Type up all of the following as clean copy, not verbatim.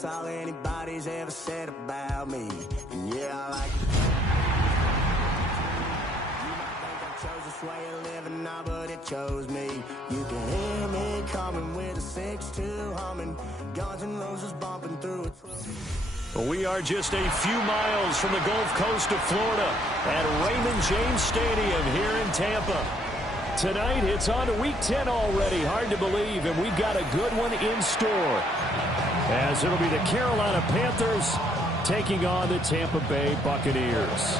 That's all anybody's ever said about me. And yeah, I like it. You might think I chose this way of living now, but it chose me. You can hear me coming with a 6-2 humming, Guns N' Roses bumping through it. We are just a few miles from the Gulf Coast of Florida at Raymond James Stadium here in Tampa. Tonight, it's on to Week 10 already. Hard to believe, and we've got a good one in store, as it'll be the Carolina Panthers taking on the Tampa Bay Buccaneers.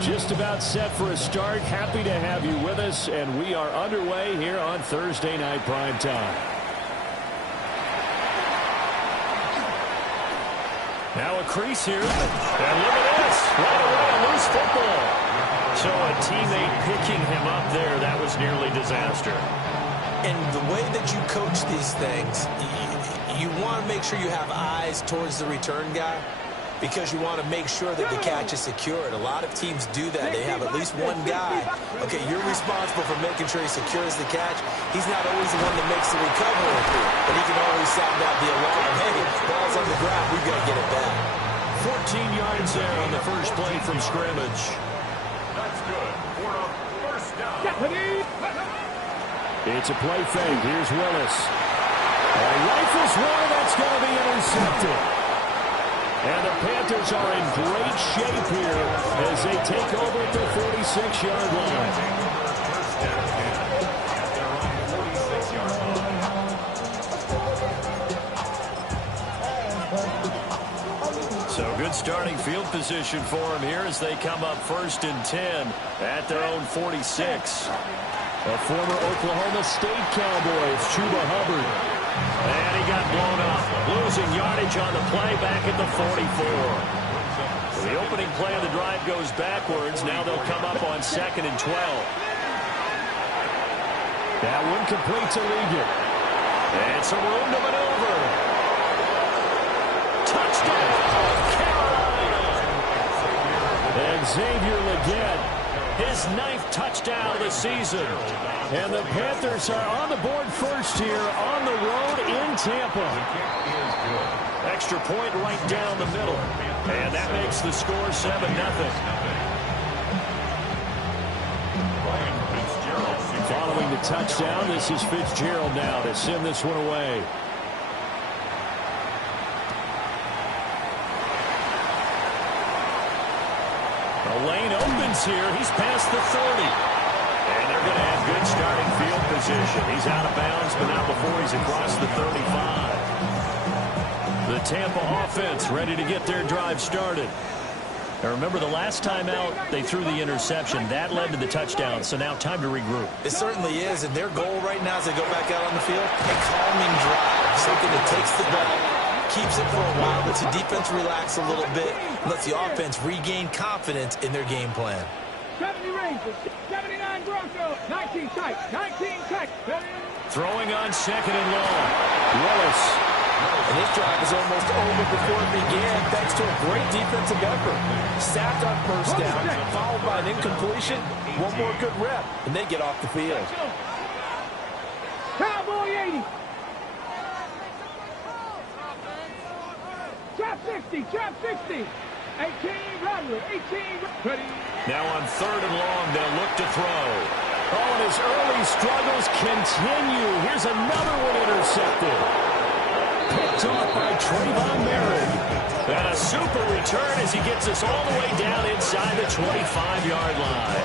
Just about set for a start. Happy to have you with us, and we are underway here on Thursday Night Prime Time. Now a crease here, and look at this, right away a loose football. So a teammate picking him up there, that was nearly disaster. And the way that you coach these things, you want to make sure you have eyes towards the return guy, because you want to make sure that the catch is secured. A lot of teams do that. They have at least one guy. Okay, you're responsible for making sure he secures the catch. He's not always the one that makes the recovery, but he can always sound out the alarm. Hey, ball's on the ground. We've got to get it back. 14 yards there on the first play from scrimmage. That's good. For a first down. It's a play fake. Here's Willis. Rifles one, that's going to be intercepted. And the Panthers are in great shape here as they take over at their 46-yard line. So good starting field position for them here as they come up 1st and 10 at their own 46. A former Oklahoma State Cowboy, it's Chuba Hubbard. And he got blown up, losing yardage on the play back at the 44. So the opening play of the drive goes backwards. Now they'll come up on 2nd and 12. That one complete to Ligon. And some room to maneuver. Touchdown, Carolina! And Xavier Legette, his 9th touchdown of the season. And the Panthers are on the board first here on the road in Tampa. Extra point right down the middle. And that makes the score 7-0. Following the touchdown, this is Fitzgerald now to send this one away. The lane opens here. He's past the 30. And they're going to have good starting field position. He's out of bounds, but not before he's across the 35. The Tampa offense ready to get their drive started. Now remember, the last time out, they threw the interception. That led to the touchdown, so now time to regroup. It certainly is, and their goal right now as they go back out on the field, a calming drive, something that takes the ball, keeps it for a while, lets the defense relax a little bit, lets the offense regain confidence in their game plan. 70 Rangers, 79 Broncos, 19 tight, 19 tight. Throwing on 2nd and long. Willis. And this drive is almost over before it began, thanks to a great defensive effort. Sacked on 1st down, followed by an incompletion. One more good rep, and they get off the field. Cowboy 80. Trap 60, trap 60. 18, Rodler, 18, ready. Now on 3rd and long, they'll look to throw. Oh, and his early struggles continue. Here's another one intercepted. Picked off by Trayvon Merritt. And a super return as he gets us all the way down inside the 25-yard line.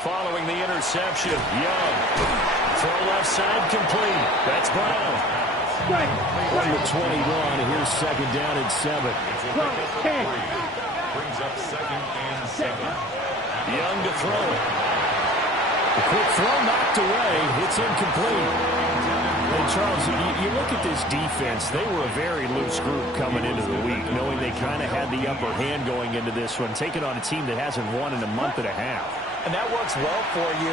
Following the interception, Young. Throw left side complete. That's Brown. From the 21, here's 2nd down and 7. Brings up 2nd and 7. Young to throw it. The quick throw knocked away. It's incomplete. And Charles, you look at this defense, they were a very loose group coming into the week, knowing they kind of had the upper hand going into this one, taking on a team that hasn't won in a month and a half. And that works well for you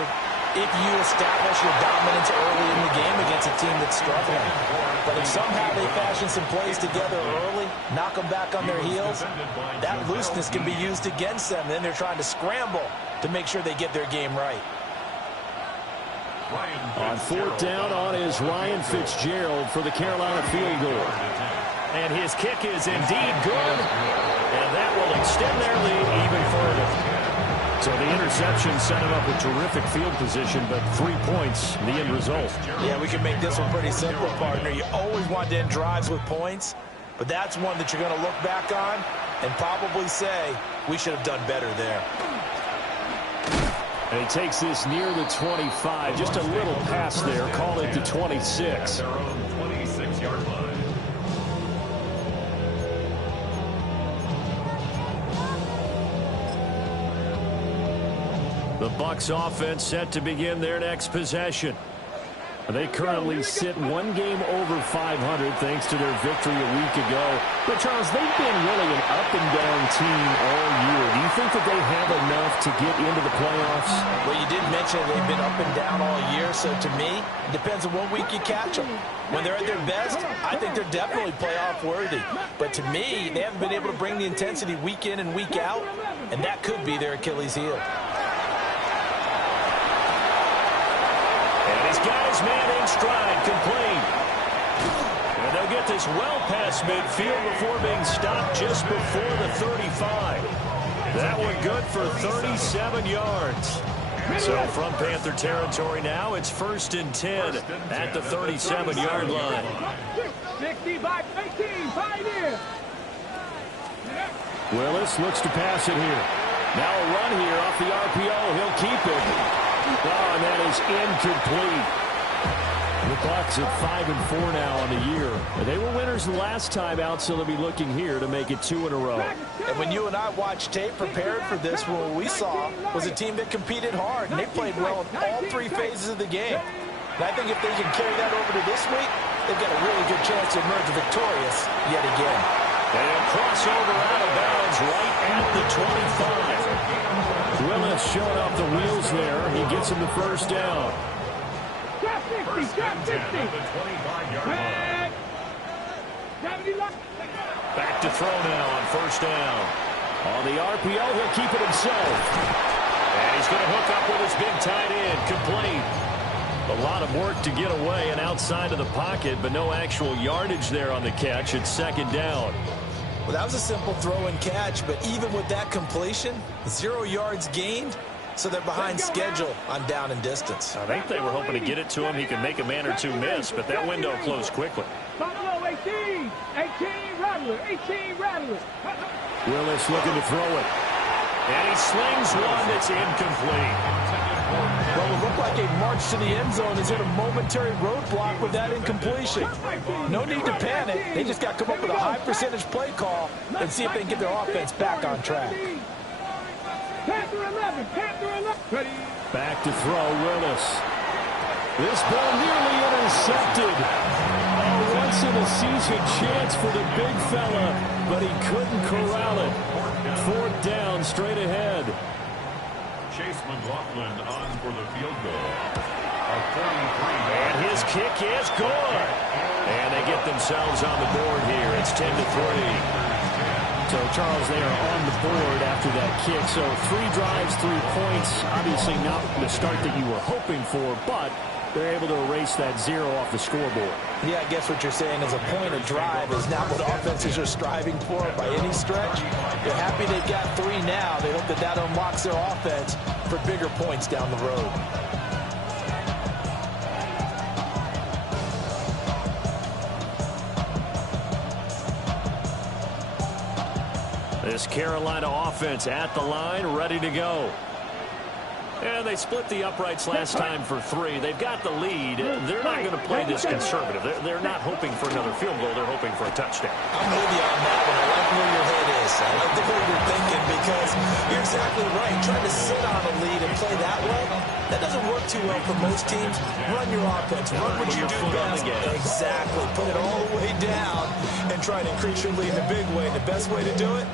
if you establish your dominance early in the game against a team that's struggling. But if somehow they fashion some plays together early, knock them back on their heels, that looseness can be used against them. Then they're trying to scramble to make sure they get their game right. On fourth down on is Ryan Fitzgerald for the Carolina field goal. And his kick is indeed good. And that will extend their lead even further. So the interception set him up with terrific field position, but 3 points, the end result. Yeah, we can make this one pretty simple, partner. You always want to end drives with points, but that's one that you're going to look back on and probably say, we should have done better there. And he takes this near the 25. Just a little pass there. Call it the 26. Their own 26-yard line. The Bucs offense set to begin their next possession. They currently sit one game over 500 thanks to their victory a week ago. But, Charles, they've been really an up-and-down team all year. Do you think that they have enough to get into the playoffs? Well, you did mention they've been up and down all year, so to me, it depends on what week you catch them. When they're at their best, I think they're definitely playoff-worthy. But to me, they haven't been able to bring the intensity week in and week out, and that could be their Achilles heel. These guys man in stride, complete. And they'll get this well past midfield before being stopped just before the 35. That one good for 37 yards. So from Panther territory now, it's 1st and 10 at the 37-yard line. 60 by 18, pioneer. Willis looks to pass it here. Now a run here off the RPO. He'll keep it. Oh, and that is incomplete. The Bucs at 5-4 now on the year. They were winners the last time out, so they'll be looking here to make it 2 in a row. And when you and I watched tape prepared for this, what we saw was a team that competed hard, and they played well in all 3 phases of the game. And I think if they can carry that over to this week, they've got a really good chance to emerge victorious yet again. They'll cross over out of bounds right at the 25. Willis showing off the wheels there. He gets him the first down. Drop 60, drop 60. Back to throw now on first down. On the RPO, he'll keep it himself. And he's going to hook up with his big tight end. Complete. A lot of work to get away and outside of the pocket, but no actual yardage there on the catch. It's 2nd down. Well, that was a simple throw and catch, but even with that completion, 0 yards gained, so they're behind schedule on down and distance. I think they were hoping to get it to him. He could make a man or two miss, but that window closed quickly. Buffalo 18, 18 Rattler, 18 Rattler. Willis looking to throw it. And he slings one that's incomplete. Well, it looked like a march to the end zone is in a momentary roadblock with that incompletion. No need to panic. They just got to come up with a high percentage play call and see if they can get their offense back on track. Panther 11, Panther 11. Back to throw, Willis. This ball nearly intercepted. A once-in-a-season chance for the big fella, but he couldn't corral it. 4th down, straight ahead. Chase McLaughlin on for the field goal. A 43. And his kick is good. And they get themselves on the board here. It's 10-3. So, Charles, they are on the board after that kick. So 3 drives, 3 points. Obviously not the start that you were hoping for, but they're able to erase that 0 off the scoreboard. Yeah, I guess what you're saying is a point of drive is not what offenses are striving for by any stretch. They're happy they've got 3 now. They hope that that unlocks their offense for bigger points down the road. This Carolina offense at the line, ready to go. And they split the uprights last time for 3. They've got the lead. They're not going to play this conservative. They're not hoping for another field goal. They're hoping for a touchdown. I'm with you on that one. I like where your head is. I like the way you're thinking because you're exactly right. Trying to sit on a lead and play that way, that doesn't work too well for most teams. Run your offense. Run what you do best. Exactly. Put it all the way down and try to increase your lead in a big way. The best way to do it,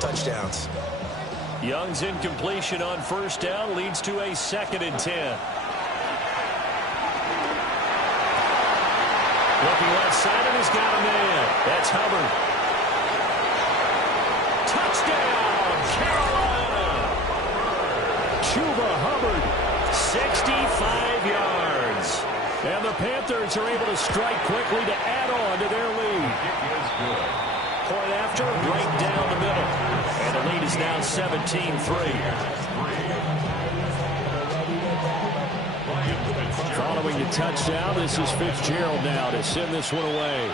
touchdowns. Young's incompletion on first down leads to a 2nd and 10. Looking left side, and he's got a man. That's Hubbard. Touchdown, Carolina! Chuba Hubbard, 65 yards. And the Panthers are able to strike quickly to add on to their lead. Point after, right down the middle. And the lead is now 17-3. Following the touchdown, this is Fitzgerald now to send this one away.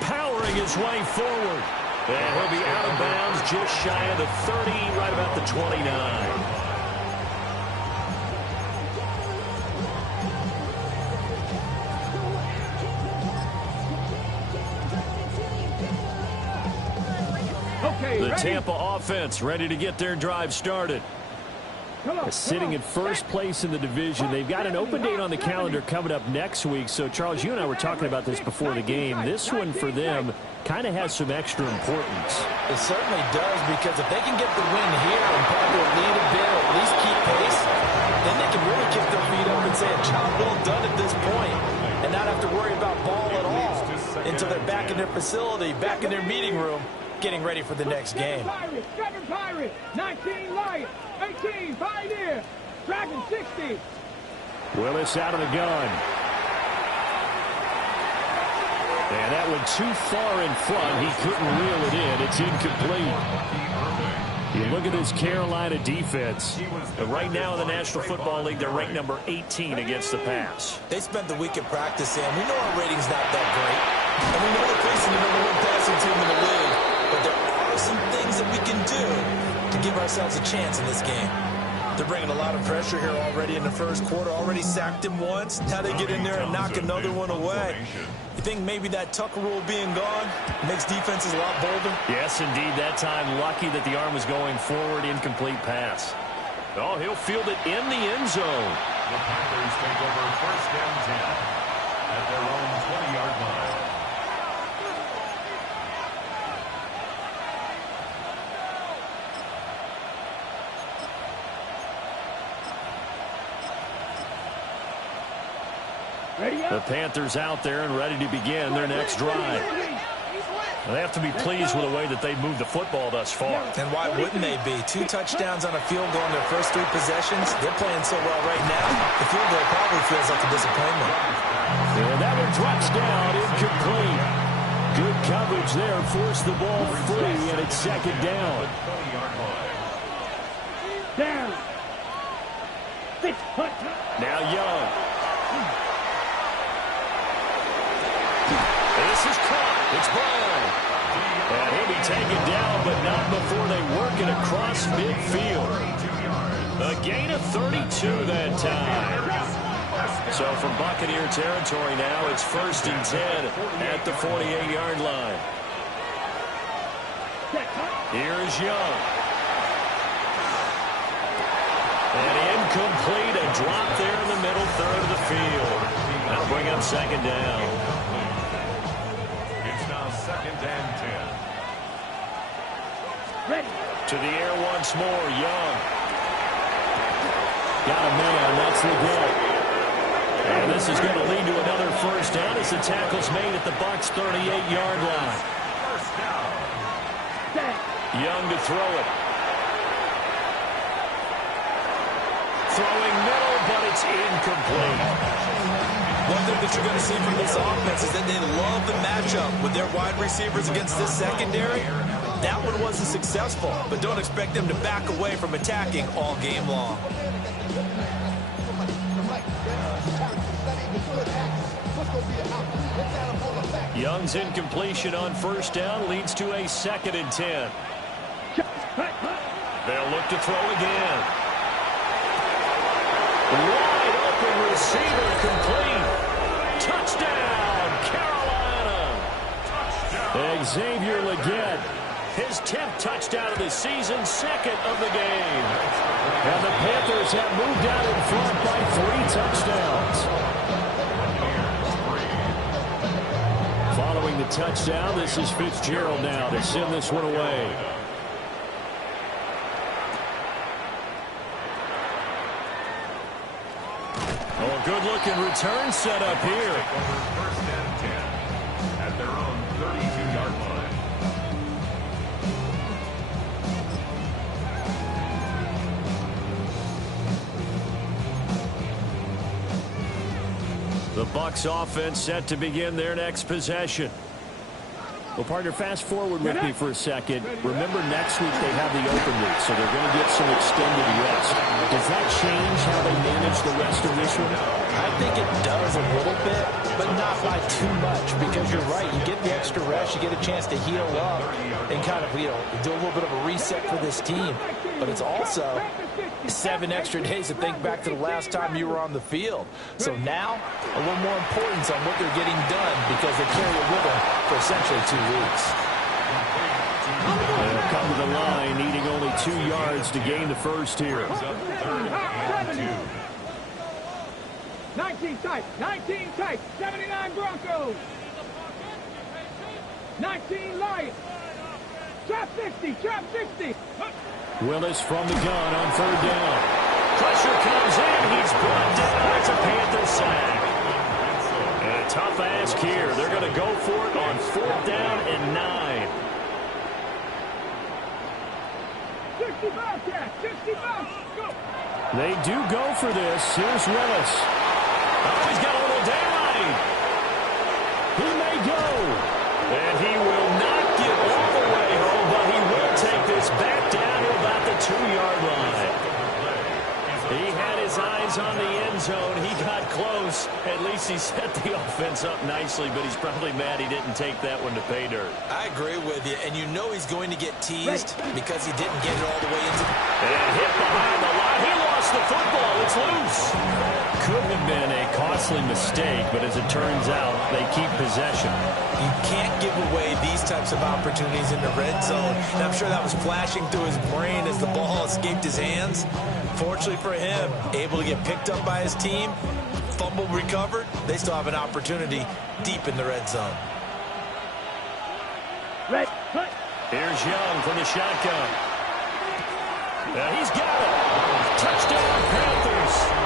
Powering his way forward. And he'll be out of bounds just shy of the 30, right about the 29. The Tampa offense ready to get their drive started. Sitting in first place in the division. They've got an open date on the calendar coming up next week. So, Charles, you and I were talking about this before the game. This one for them kind of has some extra importance. It certainly does, because if they can get the win here and put their lead a bit, or at least keep pace, then they can really kick their feet up and say a job well done at this point and not have to worry about ball at all until they're back in their facility, back in their meeting room, getting ready for the next game. 7 Pirates, 19 Lions, 18 Pioneer, Dragon 60. Willis out of the gun. And that one too far in front. He couldn't reel it in. It's incomplete. You look at this Carolina defense. Right now in the National Football League, they're ranked number 18 against the pass. They spent the week at practice, Sam. We know our rating's not that great. And we know they're facing the number 1 passing team in the league. But there are some things that we can do to give ourselves a chance in this game. They're bringing a lot of pressure here already in the first quarter. Already sacked him once. Now they get in there and knock another one away. You think maybe that Tucker rule being gone makes defenses a lot bolder? Yes, indeed. That time, lucky that the arm was going forward. Incomplete pass. Oh, he'll field it in the end zone. The Panthers take over first and 10 at their own 20-yard line. The Panthers out there and ready to begin their next drive. They have to be pleased with the way that they've moved the football thus far. And why wouldn't they be? 2 touchdowns on a field goal in their first 3 possessions. They're playing so well right now, the field goal probably feels like a disappointment. And that one drops down, incomplete. Good coverage there, forced the ball free, and it's second down. Down. Now Young. This is caught. It's Brown. And he'll be taken down, but not before they work it across midfield. A gain of 32 that time. So from Buccaneer territory now, it's first and 10 at the 48-yard line. Here's Young. And incomplete, a drop there in the middle third of the field. That'll bring up second down. Second and 10. Ready. To the air once more, Young. Got a man, that's the goal. And this is going to lead to another first down as the tackle's made at the Bucs' 38-yard line. First down. Young to throw it. Throwing middle, but it's incomplete. One thing that you're going to see from this offense is that they love the matchup with their wide receivers against this secondary. That one wasn't successful, but don't expect them to back away from attacking all game long. Young's incompletion on first down leads to a second and 10. They'll look to throw again. Wide open receiver complete. Touchdown, Carolina. Xavier Legette. His 10th touchdown of the season, second of the game. And the Panthers have moved out in front by 3 touchdowns. Following the touchdown, this is Fitzgerald now to send this one away. Oh, good-looking return set up here. First and 10 at their own 32-yard line. The Bucs offense set to begin their next possession. Well, partner, fast forward with me for a second. Remember, next week they have the open week, so they're going to get some extended rest. Does that change how they manage the rest of this one? I think it does a little bit, but not by too much, because you're right. You get the extra rest, you get a chance to heal up and kind of, do a little bit of a reset for this team. But it's also 7 extra days to think back to the last time you were on the field. So now, a little more importance on what they're getting done because they carry it with them for essentially 2 weeks. They'll come to the line, needing only 2 yards to gain the first here. 19 tight, 79 Broncos. 19 Lions. Trap 60. Willis from the gun on 3rd down. Pressure comes in. He's brought down. It's a Panther sack. And a tough ask here. They're going to go for it on 4th down and 9. 65 catch, 65. Go. They do go for this. Here's Willis. Oh, he's got a little daylight. He may go. And he will not get all the way home, but he will take this back down to about the 2-yard line. He had his eyes on the end zone. He got close. At least he set the offense up nicely, but he's probably mad he didn't take that one to pay dirt. I agree with you, and you know he's going to get teased because he didn't get it all the way into the... And hit behind the line. He lost the football. It's loose. Could have been a costly mistake, but as it turns out, they keep possession. You can't give away these types of opportunities in the red zone, and I'm sure that was flashing through his brain as the ball escaped his hands. Fortunately for him, able to get picked up by his team, fumble recovered, they still have an opportunity deep in the red zone. Here's Young from the shotgun. He's got it. Touchdown, Panthers.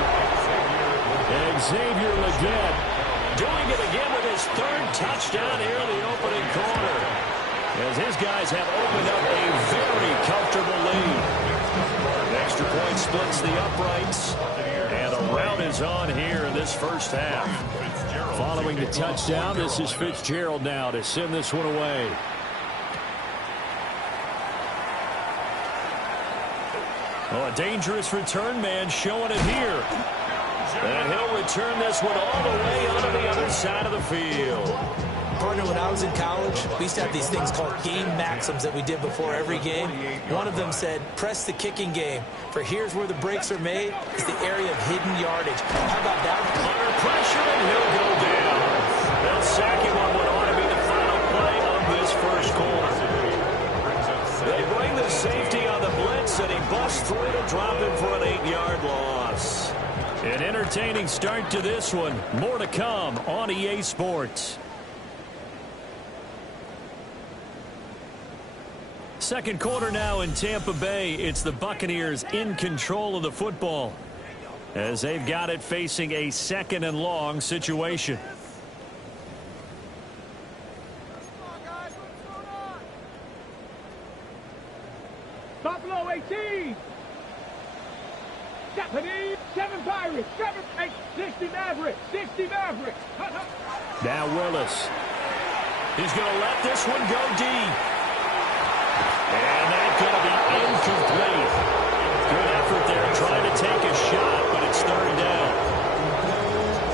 Xavier Legette doing it again with his 3rd touchdown here in the opening quarter. As his guys have opened up a very comfortable lead. Extra point splits the uprights. And a rout is on here in this first half. Following the touchdown, this is Fitzgerald now to send this one away. Oh, a dangerous return man showing it here. And he'll return this one all the way onto the other side of the field. Partner, when I was in college, we used to have these things called game maxims that we did before every game. One of them said, press the kicking game, for here's where the breaks are made. It's the area of hidden yardage. How about that? Under pressure, and he'll go down. They'll sack him on what ought to be the final play of this first quarter. They bring the safety on the blitz, and he busts through to drop him for an 8-yard loss. An entertaining start to this one. More to come on EA Sports. Second quarter now in Tampa Bay. It's the Buccaneers in control of the football as they've got it facing a 2nd and long situation. Buffalo 18. 7 Pirates. 60 Mavericks. 60 Mavericks. Now Willis. He's going to let this one go deep. And that's going to be incomplete. Good effort there trying to take a shot, but it's 3rd down.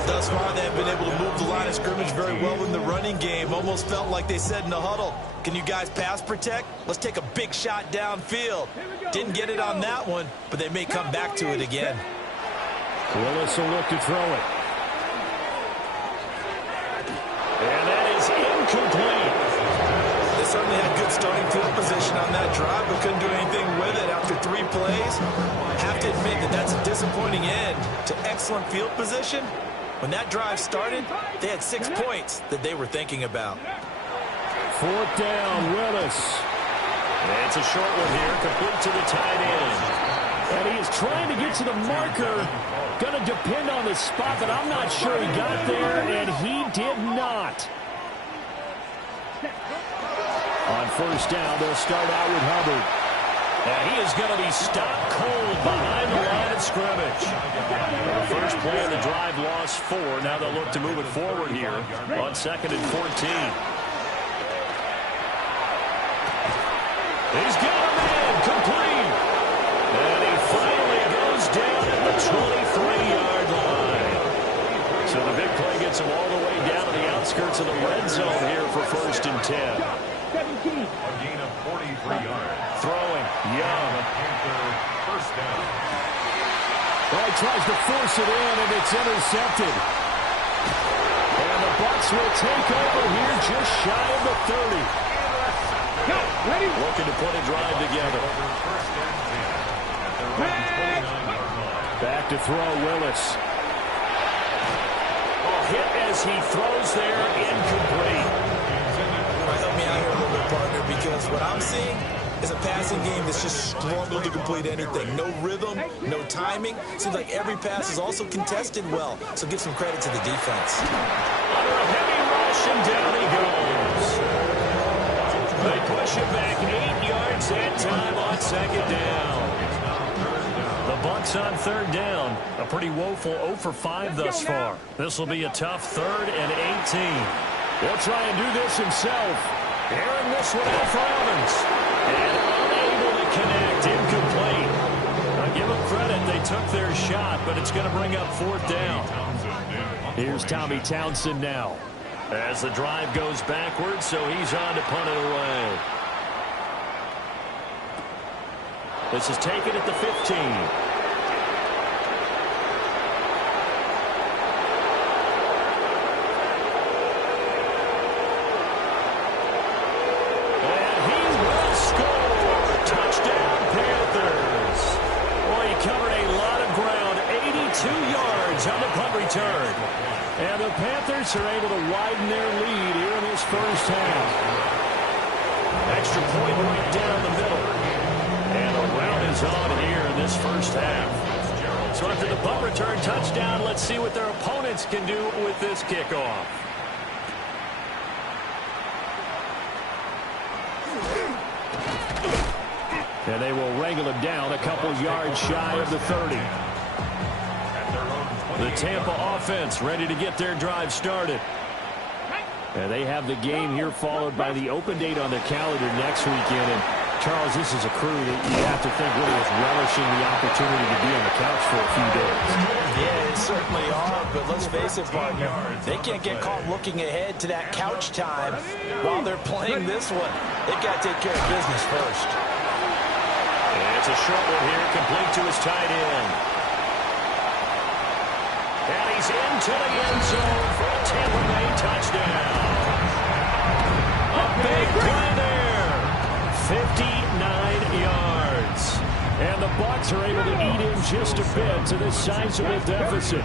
Thus far, they have been able to move the line of scrimmage very well in the running game. Almost felt like they said in the huddle, can you guys pass protect? Let's take a big shot downfield. Didn't get it on that one, but they may come back to it again. Willis will look to throw it. And that is incomplete. possession on that drive, but couldn't do anything with it after 3 plays. Have to admit that that's a disappointing end to excellent field position. When that drive started, they had 6 points that they were thinking about. 4th down, Willis. It's a short one here, complete to the tight end. And he is trying to get to the marker. Going to depend on the spot, but I'm not sure he got there, and he did not. On 1st down, they'll start out with Hubbard. And he is going to be stopped cold behind the line of scrimmage. The first play of the drive lost 4. Now they'll look to move it forward here on 2nd and 14. He's got a man complete. And he finally goes down at the 23-yard line. So the big play gets him all the way down to the outskirts of the red zone here for 1st and 10. 17. A gain of 43 yards. Throwing, Young. First down. Well, he tries to force it in, and it's intercepted. And the Bucs will take over here just shy of the 30. Ready? Looking to put a drive together. Back to throw, Willis. Hit as he throws there, incomplete. Help me out here a little bit, partner, because what I'm seeing is a passing game that's just struggled to complete anything. No rhythm, no timing. Seems like every pass is also contested well, so give some credit to the defense. Under a heavy rush, and down he goes. They push him back 8 yards that time on 2nd down. The Bucs on 3rd down. A pretty woeful 0 for 5 thus far. This will be a tough 3rd and 18. He'll try and do this himself. Airing this one out for Evans. And unable to connect. Incomplete. Now give them credit. They took their shot, but it's going to bring up 4th down. Here's Tommy Townsend now. As the drive goes backwards, so he's on to punt it away. This is taken at the 15. And he will score. Touchdown, Panthers. Boy, he covered a lot of ground. 82 yards on the punt return. And the Panthers are able to widen their lead here in this first half. Extra point right down the middle. And the round is on here in this first half. So after the punt return touchdown, let's see what their opponents can do with this kickoff. And they will wrangle him down a couple yards shy of the 30. The Tampa offense ready to get their drive started. And they have the game here followed by the open date on their calendar next weekend. And Charles, this is a crew that you have to think really is relishing the opportunity to be on the couch for a few days. Yeah, they certainly are, but let's face it, partner, they can't get caught looking ahead to that couch time while they're playing this one. They've got to take care of business first. And it's a short one here, complete to his tight end. And he's into the end zone for a Tampa Bay touchdown. A big play there. 59 yards. And the Bucs are able to eat in just a bit to this sizable deficit.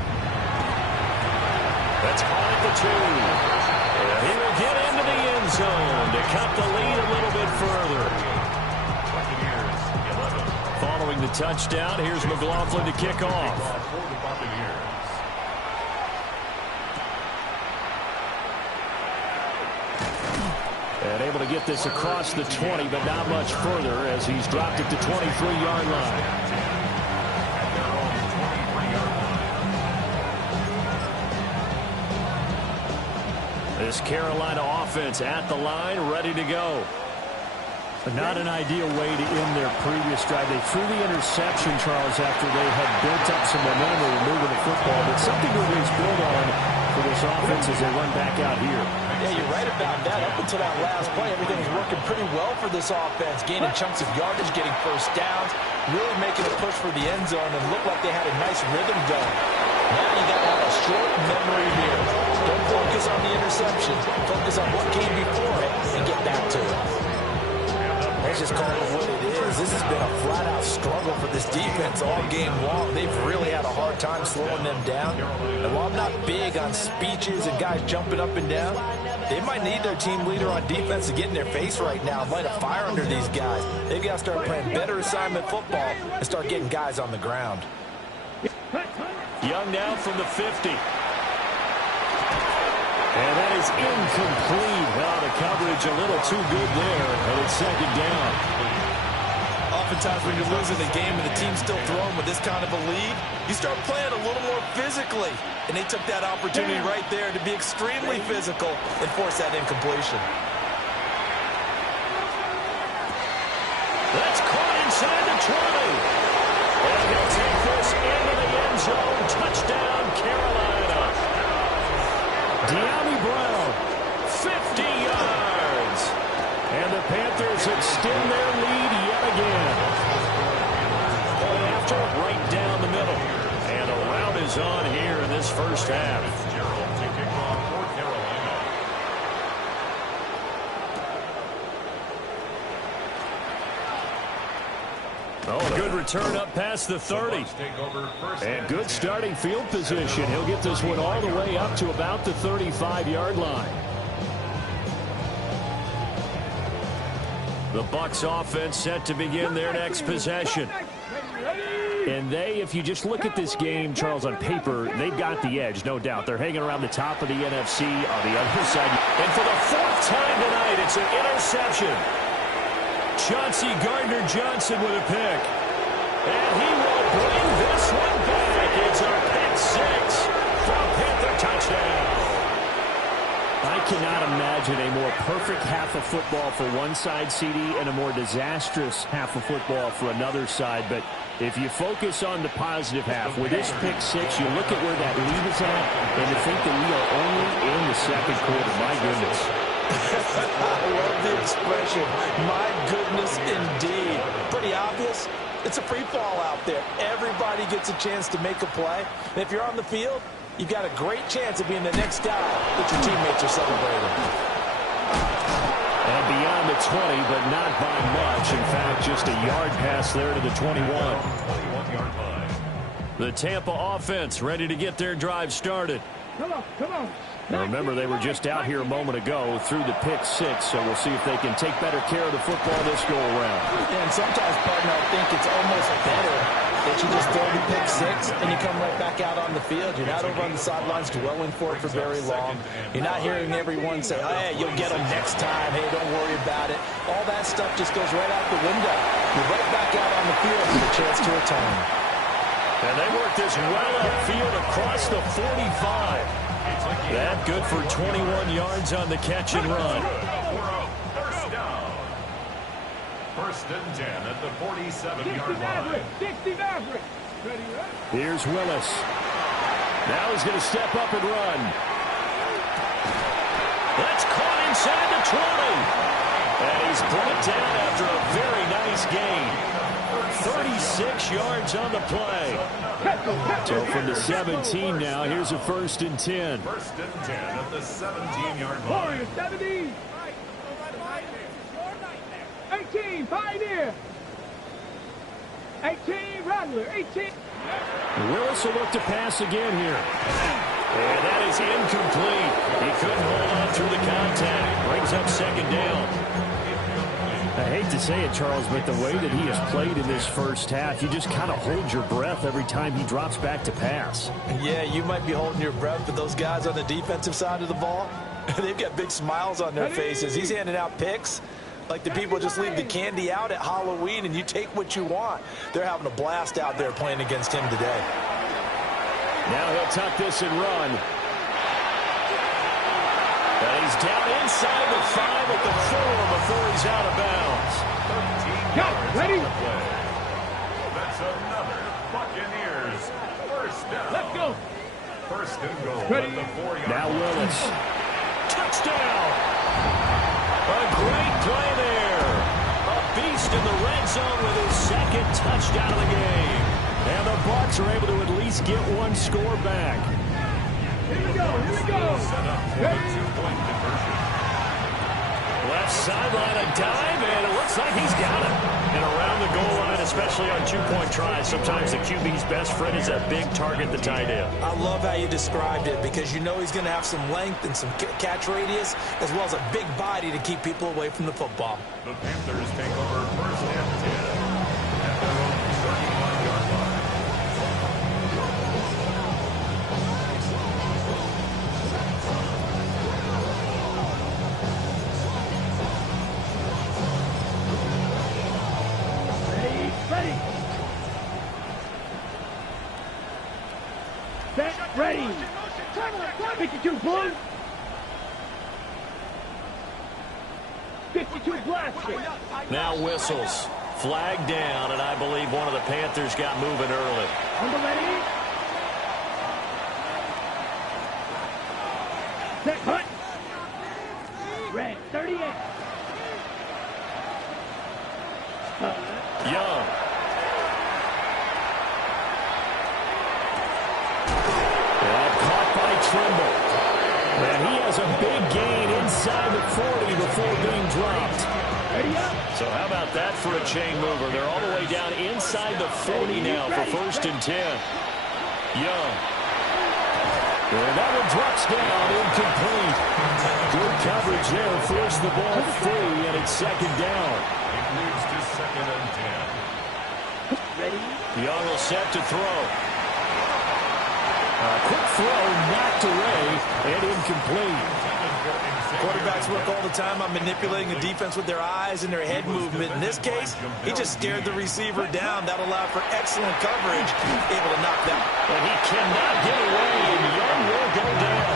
Let's call it the 2. And he will get into the end zone to cut the lead a little bit further. Following the touchdown, here's McLaughlin to kick off. And able to get this across the 20, but not much further as he's dropped it to 23-yard line. This Carolina offense at the line, ready to go. But not an ideal way to end their previous drive. They threw the interception, Charles, after they had built up some momentum and were moving the football. But something to at least build on for this offense as they run back out here. Yeah, you're right about that. Up until that last play, everything was working pretty well for this offense. Gaining chunks of yardage, getting first downs, really making a push for the end zone, and looked like they had a nice rhythm going. Now you got to have a short memory here. Don't focus on the interception. Focus on what came before it and get back to it. Let's just call defense all game long. They've really had a hard time slowing them down. And while I'm not big on speeches and guys jumping up and down, they might need their team leader on defense to get in their face right now and light a fire under these guys. They've got to start playing better assignment football and start getting guys on the ground. Young now from the 50. And that is incomplete. Well, the coverage a little too good there, and it's second down. Oftentimes when you're losing a game and the team's still throwing with this kind of a lead, you start playing a little more physically. And they took that opportunity right there to be extremely physical and force that incompletion. That's caught inside the 20. And he'll take this into the end zone. Touchdown, Carolina. De'Ami Brown, 50 yards. And the Panthers extend their lead yet again. Going after it right down the middle. And a rout is on here in this first half. Gerald to kick off for Carolina. Oh, good return up past the 30. And good starting field position. He'll get this one all the way up to about the 35-yard line. The Bucs offense set to begin their next possession. And they, if you just look at this game, Charles, on paper, they've got the edge, no doubt. They're hanging around the top of the NFC on the other side. And for the fourth time tonight, it's an interception. Chauncey Gardner-Johnson with a pick. And he will bring this one back. It's a pick six from Panther touchdown. I cannot imagine a more perfect half of football for one side, CD, and a more disastrous half of football for another side. But if you focus on the positive half, with this pick six, you look at where that lead is at, and to think that we are only in the second quarter. My goodness. I love the expression. My goodness, indeed. Pretty obvious. It's a free fall out there. Everybody gets a chance to make a play. And if you're on the field, you've got a great chance of being the next guy that your teammates are celebrating. And beyond the 20, but not by much. In fact, just a yard pass there to the 21. 21-yard line. The Tampa offense ready to get their drive started. Come on, come on. Now remember, they were just out here a moment ago through the pick six, so we'll see if they can take better care of the football this go-around. And sometimes, partner, I think it's almost better that you just throw the pick six and you come right back out on the field. You're not over on the sidelines dwelling for it for very long. You're not hearing everyone say, hey, you'll get them next time. Hey, don't worry about it. All that stuff just goes right out the window. You're right back out on the field with a chance to atone. And they work this well upfield across the 45. That good for 21 yards on the catch and run. First down. First and 10 at the 47-yard line. 60 Maverick. Ready, right? Here's Willis. Now he's going to step up and run. That's caught inside the 20. And he's brought down after a very nice gain. 36 yards on the play. So from the 17 now, here's a first and 10. First and 10 at the 17-yard line. Warriors, 70. 18, Pioneer. 18, Rattler. 18. Willis will look to pass again here. And that is incomplete. He couldn't hold on through the contact. Brings up second down. I hate to say it, Charles, but the way that he has played in this first half, you just kind of hold your breath every time he drops back to pass. Yeah, you might be holding your breath, but those guys on the defensive side of the ball, they've got big smiles on their faces. He's handing out picks like the people just leave the candy out at Halloween and you take what you want. They're having a blast out there playing against him today. Now he'll tuck this and run. And he's down inside the 5 at the 4 before he's out of bounds. 13 yards ready? on the play. That's another Buccaneers first down. Let's go. First and goal Ready? at the 4-yard Now line. Willis. Touchdown! A great play there. A beast in the red zone with his second touchdown of the game. And the Bucs are able to at least get one score back. Here we go, here we go. Set up for a 2-point conversion. Left sideline, a dive, and it looks like he's got it. And around the goal line, especially on two-point tries, sometimes the QB's best friend is that big target, the tight end. I love how you described it because you know he's going to have some length and some catch radius as well as a big body to keep people away from the football. The Panthers take over first and 10 at their own 31-yard line. Ready. Set, ready. 52 blue. 52 blasting. Now whistles. Flag down, and I believe one of the Panthers got moving early. On the ready. Set, hut. Red, 38. Young. Caught by Trimble. And he has a big gain inside the 40 before being dropped. So how about that for a chain mover? They're all the way down inside the 40 now for first and 10. Young. And that one drops down, incomplete. Good coverage there, forced the ball free, and it's second down. It moves to second and 10. Young will set to throw. Quick throw, knocked away, and incomplete. Quarterbacks work all the time on manipulating the defense with their eyes and their head movement. In this case, he just stared the receiver down. That allowed for excellent coverage, able to knock that. And he cannot get away, and Young will go down.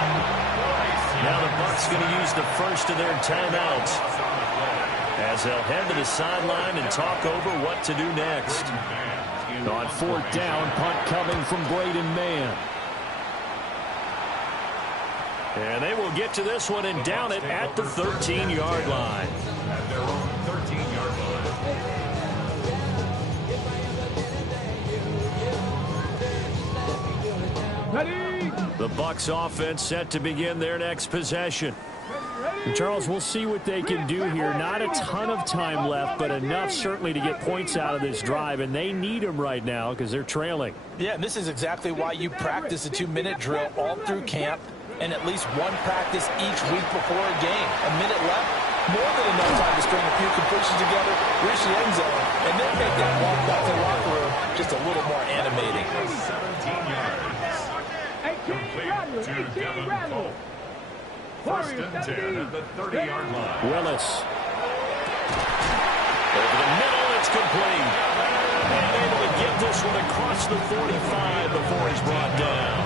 Now the Bucs going to use the first of their timeouts as they'll head to the sideline and talk over what to do next. On fourth down, punt coming from Braden Mann. And they will get to this one and down it at the 13-yard line. At their own 13-yard line. Ready. The Bucs offense set to begin their next possession. And Charles, we'll see what they can do here. Not a ton of time left, but enough certainly to get points out of this drive, and they need them right now because they're trailing. Yeah, and this is exactly why you practice a 2-minute drill all through camp and at least one practice each week before a game. A minute left, more than enough time to string a few completions together, reach the end zone, and then make that walk back to the locker room just a little more animating. 17 yards. 18 Bradley. First and 10 at the 30-yard line. Willis. Over the middle, it's complete. And able to get this one across the 45 before he's brought down.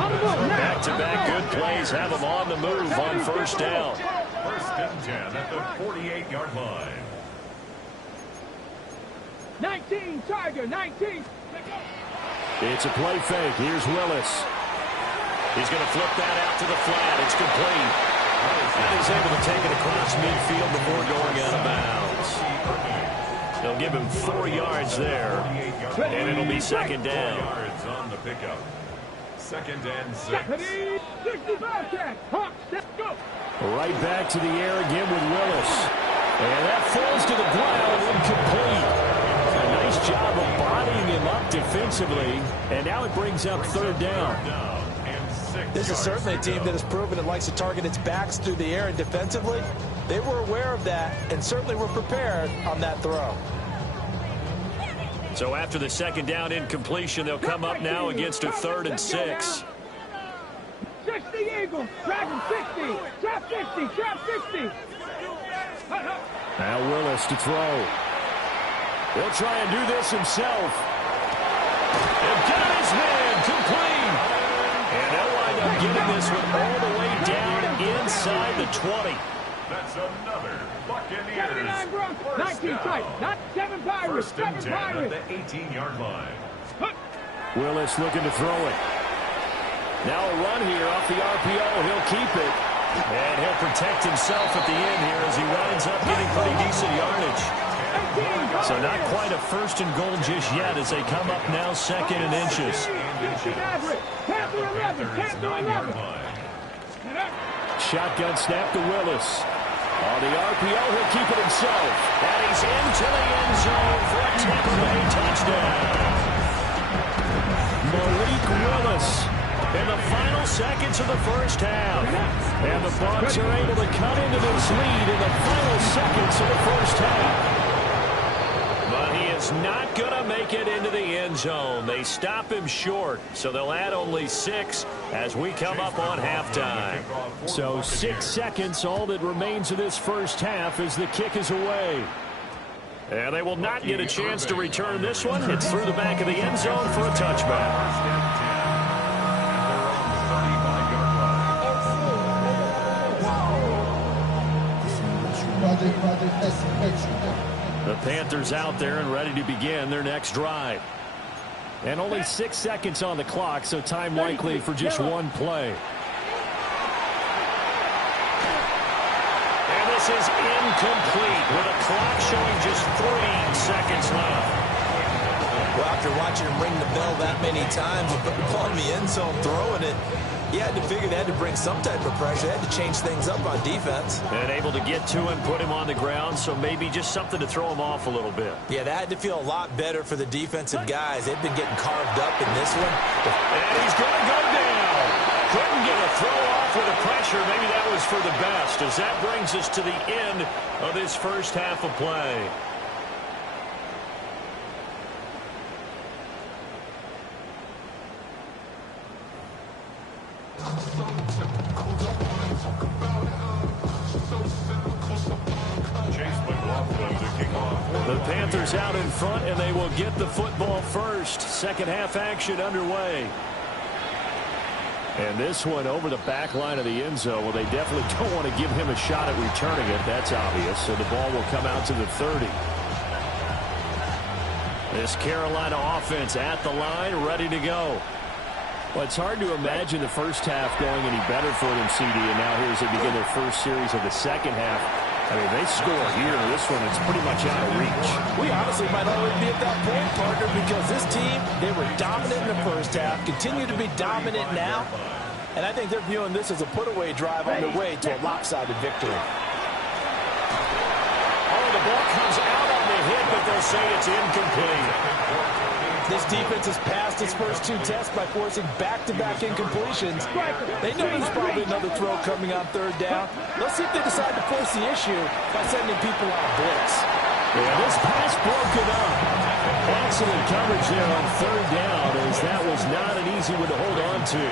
Back-to-back good plays have him on the move on first down. First and 10 at the 48-yard line. 19 Tiger, 19. It's a play fake. Here's Willis. He's going to flip that out to the flat. It's complete. And he's able to take it across midfield before going out of bounds. They'll give him 4 yards there, and it'll be second down. 4 yards on the pickup. Second and 6. 65 catch. Hawks, let's go. Right back to the air again with Willis. And that falls to the ground, incomplete. A nice job of bodying him up defensively, and now it brings up third down. This is certainly a team that has proven it likes to target its backs through the air, and defensively, they were aware of that and certainly were prepared on that throw. So after the second down incompletion, they'll come up now against a 3rd and 6. 60 Eagles, Dragon 60, trap 50, trap 50. Now Willis to throw. He'll try and do this himself. And got his man complete. And they'll wind up getting this one all the way down inside the 20. That's another 79 Broncos, 19 tight, not 7 Pirates, First and 7 10 at Pirates. the 18-yard line. Willis looking to throw it. Now a run here off the RPO. He'll keep it. And he'll protect himself at the end here as he winds up getting pretty decent yardage. So not quite a first and goal just yet as they come up now second and inches. Panther 11, Panther 11. Shotgun snap to Willis. On the RPO, he'll keep it himself. And he's into the end zone for a Tampa Bay touchdown. Malik Willis in the final seconds of the first half. And the Bucs are able to cut into this lead in the final seconds of the first half. But he is not going to make it into the end zone. They stop him short, so they'll add only 6 as we come up on halftime. So 6 seconds, all that remains of this first half as the kick is away. And they will not get a chance to return this one. It's through the back of the end zone for a touchback. The Panthers out there and ready to begin their next drive. And only 6 seconds on the clock, so time likely for just one play. And this is incomplete with a clock showing just 3 seconds left. Well, after watching him ring the bell that many times and put the ball in the end zone throwing it, you had to figure they had to bring some type of pressure. They had to change things up on defense. And able to get to him, put him on the ground, so maybe just something to throw him off a little bit. Yeah, that had to feel a lot better for the defensive guys. They've been getting carved up in this one. And he's going to go down. Couldn't get a throw off with the pressure. Maybe that was for the best, as that brings us to the end of this first half of play. The Panthers out in front, and they will get the football first. Second half action underway. And this one over the back line of the end zone. Well, they definitely don't want to give him a shot at returning it. That's obvious. So the ball will come out to the 30. This Carolina offense at the line, ready to go. Well, it's hard to imagine the first half going any better for them, CD, and now here as they begin their first series of the second half. I mean, they score here. This one, it's pretty much out of reach. We honestly might already be at that point, partner, because this team, they were dominant in the first half, continue to be dominant now, and I think they're viewing this as a put-away drive on their way to a lopsided victory. Oh, the ball comes out on the hit, but they'll say it's incomplete. This defense has passed its first 2 tests by forcing back-to-back incompletions. They know there's probably another throw coming on third down. Let's see if they decide to force the issue by sending people on a blitz. Yeah, this pass broken up. Excellent coverage there on third down, as that was not an easy one to hold on to.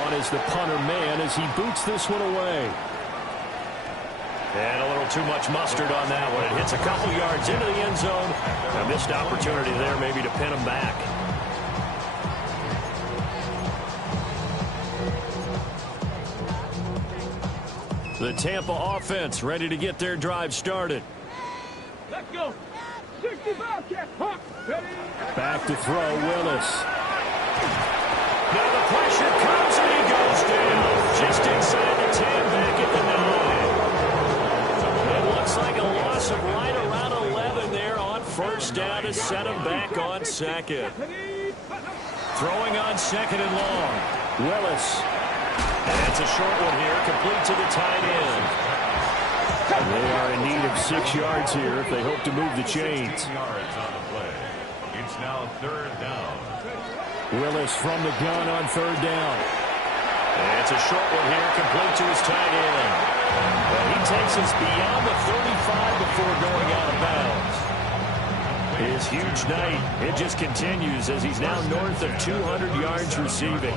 On is the punter man as he boots this one away. And a little too much mustard on that one. It hits a couple yards into the end zone. A missed opportunity there maybe to pin him back. The Tampa offense ready to get their drive started. Let's go. 65 cat. Hawk. Ready. Back to throw, Willis. Now the pressure comes and he goes down. Just inside the 10, back at the 9. It looks like a loss of right around 11 there on first down to set him back on second. Throwing on second and long. Willis. And it's a short one here, complete to the tight end. They are in need of 6 yards here if they hope to move the chains. It's now third down. Willis from the gun on third down. And it's a short one here, complete to his tight end. But he takes us beyond the 35 before going out of bounds. His huge night, it just continues as he's now north of 200 yards receiving.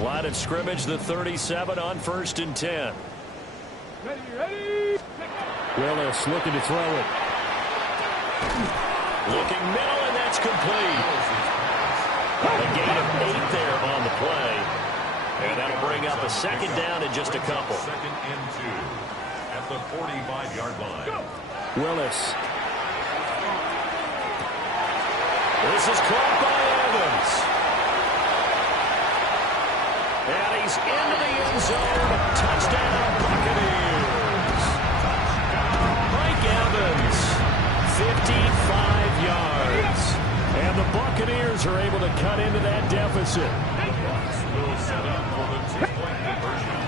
Line of scrimmage, the 37 on 1st and 10. Ready. Willis looking to throw it. Looking middle, and that's complete. A gain of 8 there on the play. And that'll bring up a second down in just a couple. Second and 2 at the 45-yard line. Willis. This is caught by Evans. And he's into the end zone. Touchdown, Buccaneers. Mike Evans, 55 yards. And the Buccaneers are able to cut into that deficit. Will set up for the 2-point conversion.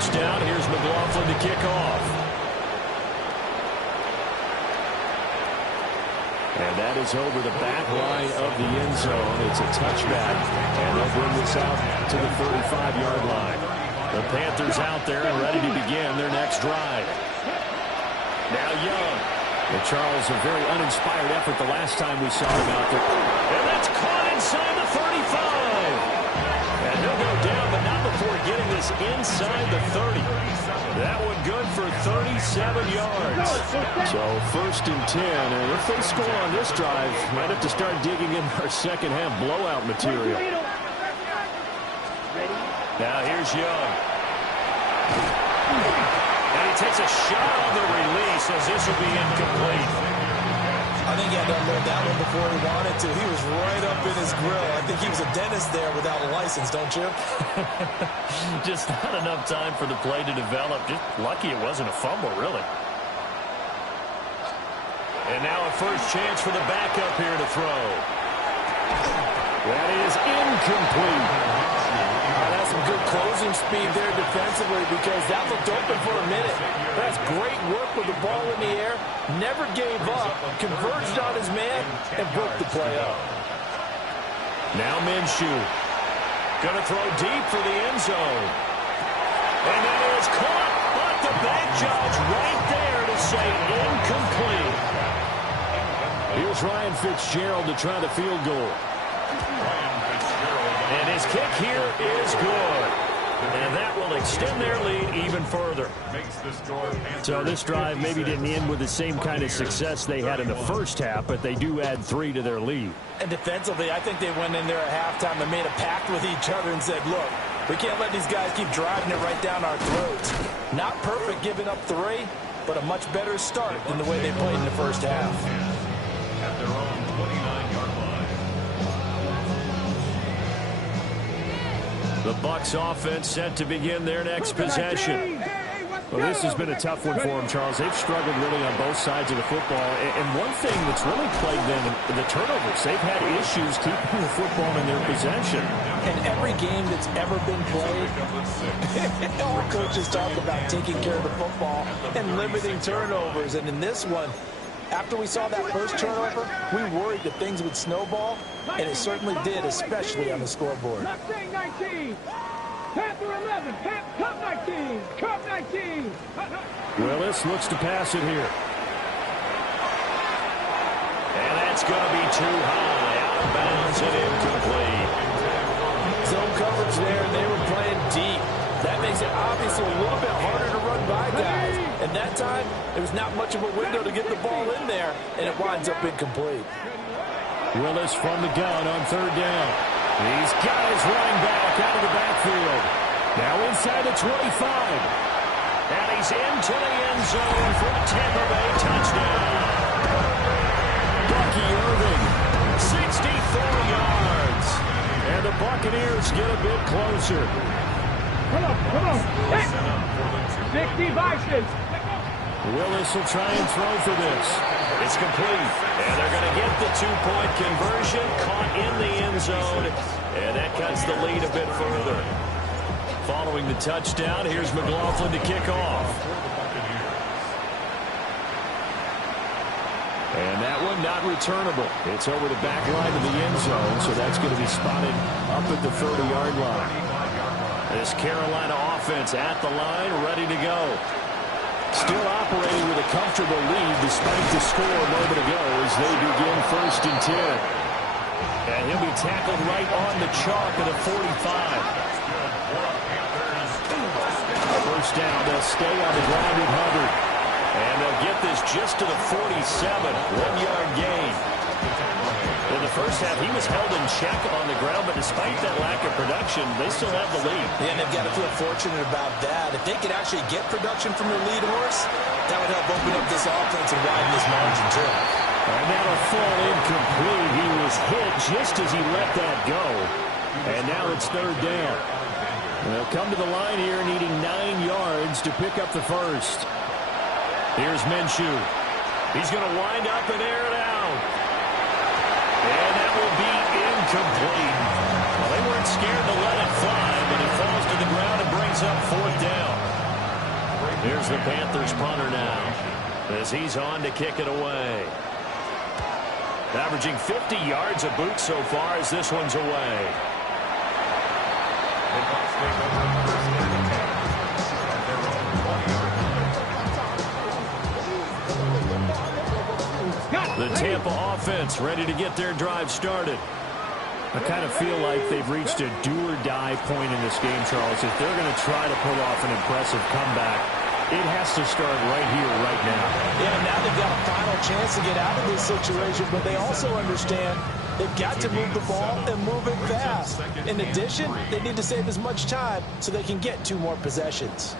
touchdown. Here's McLaughlin to kick off. And that is over the back line of the end zone. It's a touchback. And they'll bring this out to the 35-yard line. The Panthers out there and ready to begin their next drive. Now Young. And Charles, a very uninspired effort the last time we saw him out there. And that's caught inside the 35. And he'll go down, but not before getting this inside the 30. That one good for 37 yards. So 1st and 10. And if they score on this drive, might have to start digging in our second half blowout material. Now here's Young. And he takes a shot on the release as this will be incomplete. I think he had to unload that one before he wanted to. He was right up in his grill. I think he was a dentist there without a license, don't you? Just not enough time for the play to develop. Just lucky it wasn't a fumble, really. And now a first chance for the backup here to throw. That is incomplete. That's some good closing speed there defensively because that looked open for a minute. That's great work with the ball in the air. Never gave up, converged on his man, and broke the play up. Now Minshew. Going to throw deep for the end zone. And that is caught, but the back judge right there to say incomplete. Here's Ryan Fitzgerald to try the field goal. And his kick here is good. And that will extend their lead even further. So this drive maybe didn't end with the same kind of success they had in the first half, but they do add 3 to their lead. And defensively, I think they went in there at halftime and made a pact with each other and said, look, we can't let these guys keep driving it right down our throats. Not perfect giving up 3, but a much better start than the way they played in the first half. At their own 29-yard line. The Bucs offense set to begin their next possession. Well, this has been a tough one for them, Charles. They've struggled really on both sides of the football. And one thing that's really plagued them, the turnovers. They've had issues keeping the football in their possession. In every game that's ever been played, all coaches talk about taking care of the football and limiting turnovers. And in this one, after we saw that first turnover, we worried that things would snowball, and it certainly did, especially on the scoreboard. Mustang 19, Panther 11, Cup 19, Cup 19. Willis looks to pass it here. And that's going to be too high. Out of bounds and incomplete. Zone coverage there, and they were playing deep. That makes it obviously a little bit harder to run by guys. And that time, there was not much of a window to get the ball in there, and it winds up incomplete. Willis from the gun on 3rd down. These guys running back out of the backfield. Now inside the 25. And he's into the end zone for a Tampa Bay touchdown. Bucky Irving, 64 yards. And the Buccaneers get a bit closer. Come on. 60 vices. Willis will try and throw for this. It's complete. And they're going to get the 2-point conversion, caught in the end zone. And that cuts the lead a bit further. Following the touchdown, here's McLaughlin to kick off. And that one not returnable. It's over the back line of the end zone, so that's going to be spotted up at the 30-yard line. This Carolina offense at the line, ready to go. Still operating with a comfortable lead despite the score a moment ago as they begin 1st and 10. And he'll be tackled right on the chalk at a 45. First down, they'll stay on the ground with Hubbard. And they'll get this just to the 47, 1-yard gain. In the first half, he was held in check on the ground, but despite that lack of production, they still have the lead. Yeah, and they've got to feel fortunate about that. If they could actually get production from their lead horse, that would help open up this offense and widen this margin, too. And that'll fall incomplete. He was hit just as he let that go. And now it's 3rd down. And they'll come to the line here needing 9 yards to pick up the first. Here's Minshew. He's going to wind up and air it out. And that will be incomplete. Well, they weren't scared to let it fly, but it falls to the ground and brings up 4th down. Here's the Panthers punter now as he's on to kick it away. Averaging 50 yards a boot so far as this one's away. The Tampa offense ready to get their drive started. I kind of feel like they've reached a do-or-die point in this game, Charles. If they're going to try to pull off an impressive comeback, it has to start right here, right now. Yeah, now they've got a final chance to get out of this situation, but they also understand they've got to move the ball and move it fast. In addition, they need to save as much time so they can get 2 more possessions.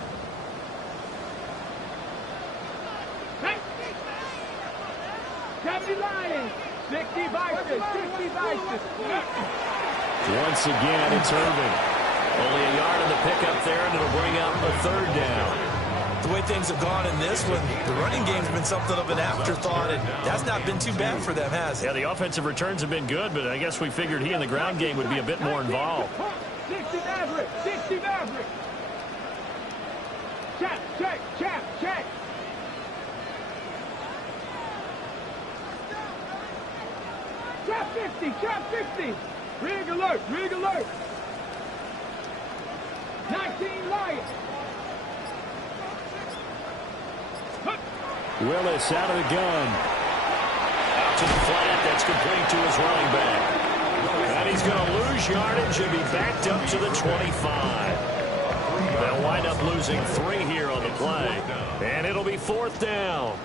Lions, 60 vices, 60 vices. Once again, it's Irvin. Only a yard on the pickup there, and it'll bring up a 3rd down. The way things have gone in this one, the running game's been something of an afterthought, and that's not been too bad for them, has it? Yeah, the offensive returns have been good, but I guess we figured he in the ground game would be a bit more involved. 60 Maverick, 60 Maverick. Check, check, check, check. Trap 50, trap 50. Rig alert, rig alert. 19 Lions. Willis out of the gun. Out to the flat. That's complete to his running back. And he's going to lose yardage and be backed up to the 25. They'll wind up losing 3 here on the play. And it'll be 4th down.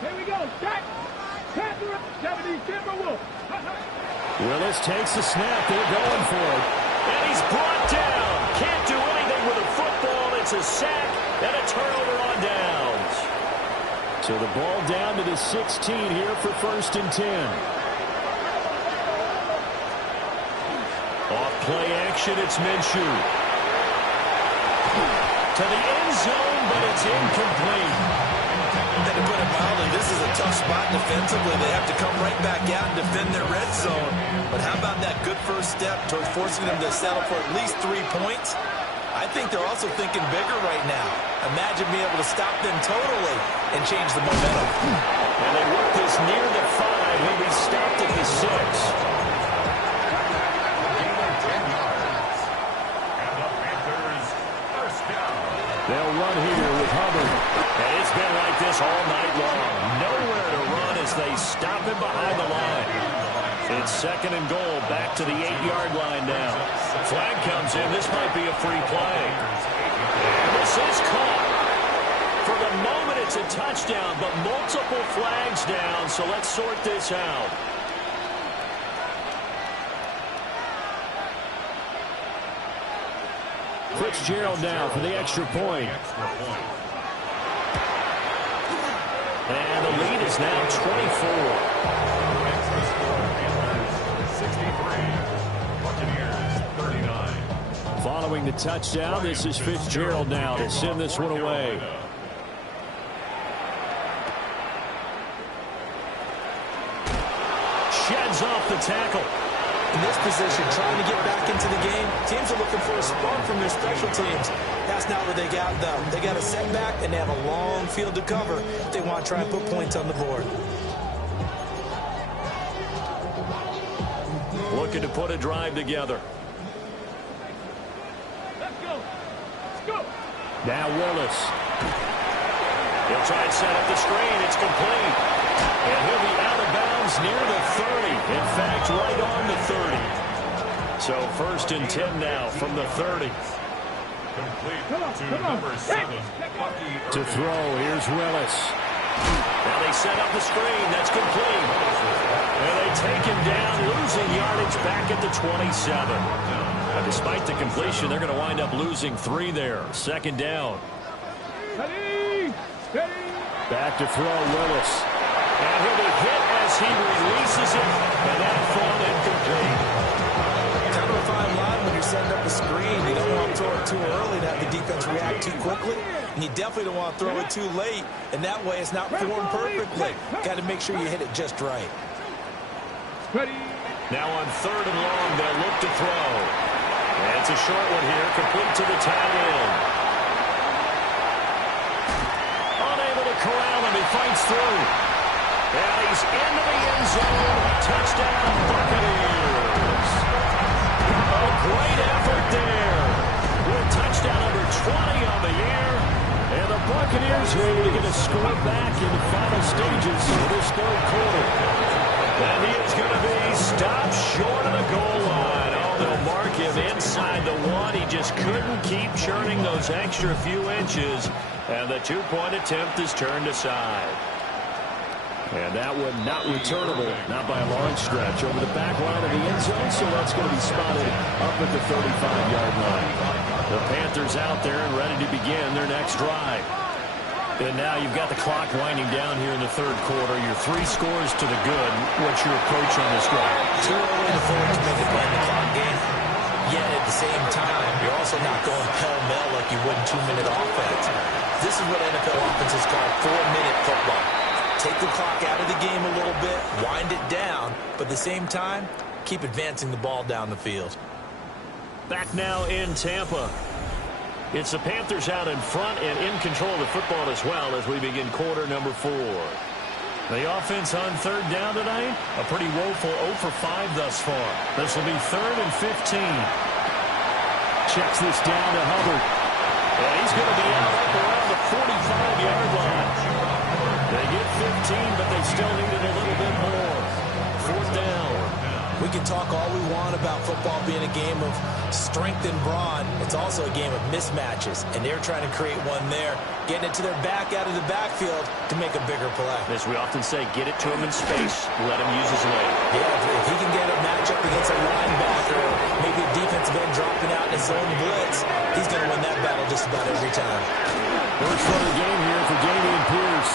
Here we go. Stack. 70 Timberwolves. Willis takes the snap. They're going for it. And he's brought down. Can't do anything with a football. It's a sack and a turnover on downs. So the ball down to the 16 here for 1st and 10. Off play action, it's Minshew. To the end zone, but it's incomplete. And to put it mildly, this is a tough spot defensively. They have to come right back out and defend their red zone. But how about that good first step towards forcing them to settle for at least 3 points? I think they're also thinking bigger right now. Imagine being able to stop them totally and change the momentum. And they work this near the 5. He'll be stopped at the 6. They'll run here with Hubbard. And it's been like this all night long. Nowhere to run as they stop him behind the line. It's 2nd and goal, back to the 8-yard line now. Flag comes in. This might be a free play. And this is caught. For the moment, it's a touchdown, but multiple flags down, so let's sort this out. Fitzgerald now for the extra point. And the lead is now 24. Following the touchdown, this is Fitzgerald now to send this one away. Sheds off the tackle. In this position, trying to get back into the game, teams are looking for a spark from their special teams. That's not what they got, though. They got a setback, and they have a long field to cover if they want to try and put points on the board. Looking to put a drive together. Let's go. Let's go. Now Willis. He'll try and set up the screen. It's complete. And he'll be out of bounds near the 30. In fact, right on the 30. So 1st and 10 now from the 30. Complete to number 7. To throw, here's Willis. Now they set up the screen. That's complete. And they take him down, losing yardage back at the 27. Now, despite the completion, they're going to wind up losing 3 there. 2nd down. Ready. Ready. Back to throw, Willis. And he'll be hit as he releases it. And that thrown incomplete. Kind of a fine line when you're setting up a screen. You don't want to throw it too early to have the defense react too quickly. And you definitely don't want to throw it too late. And that way it's not formed perfectly. Got to make sure you hit it just right. Ready. Now on 3rd and long, they'll look to throw. And it's a short one here, complete to the tight end. corral him. He fights through. And he's into the end zone. Touchdown, Buccaneers. A great effort there. With touchdown number 20 on the year. And the Buccaneers are able to get a score back in the final stages of this third quarter. And he is going to be stopped short of the goal line. Oh, they'll mark him inside the one. He just couldn't keep churning those extra few inches. And the two-point attempt is turned aside. And that one not returnable, not by a long stretch, over the back line of the end zone, so that's going to be spotted up at the 35-yard line. The Panthers out there and ready to begin their next drive. And now you've got the clock winding down here in the third quarter. Your 3 scores to the good. What's your approach on this drive? Too early in the third to make it play in the clock game. Yet at the same time, you're also not going pell-mell like you would in 2-minute offense. This is what NFL offenses call 4-minute football. Take the clock out of the game a little bit, wind it down, but at the same time, keep advancing the ball down the field. Back now in Tampa. It's the Panthers out in front and in control of the football as well as we begin quarter number 4. The offense on third down tonight, a pretty woeful 0 for 5 thus far. This will be 3rd and 15. Checks this down to Hubbard. And he's going to be out up around the 45-yard line. They get 15, but they still needed a little bit more. 4th down. We can talk all we want about football being a game of strength and brawn. It's also a game of mismatches, and they're trying to create one there, getting it to their back out of the backfield to make a bigger play. As we often say, get it to him in space. Let him use his leg. Yeah, if he can get a matchup against a linebacker, or maybe a defensive end dropping out in his own blitz, he's going to win that battle just about every time. First run of the game here for Dameon Pierce.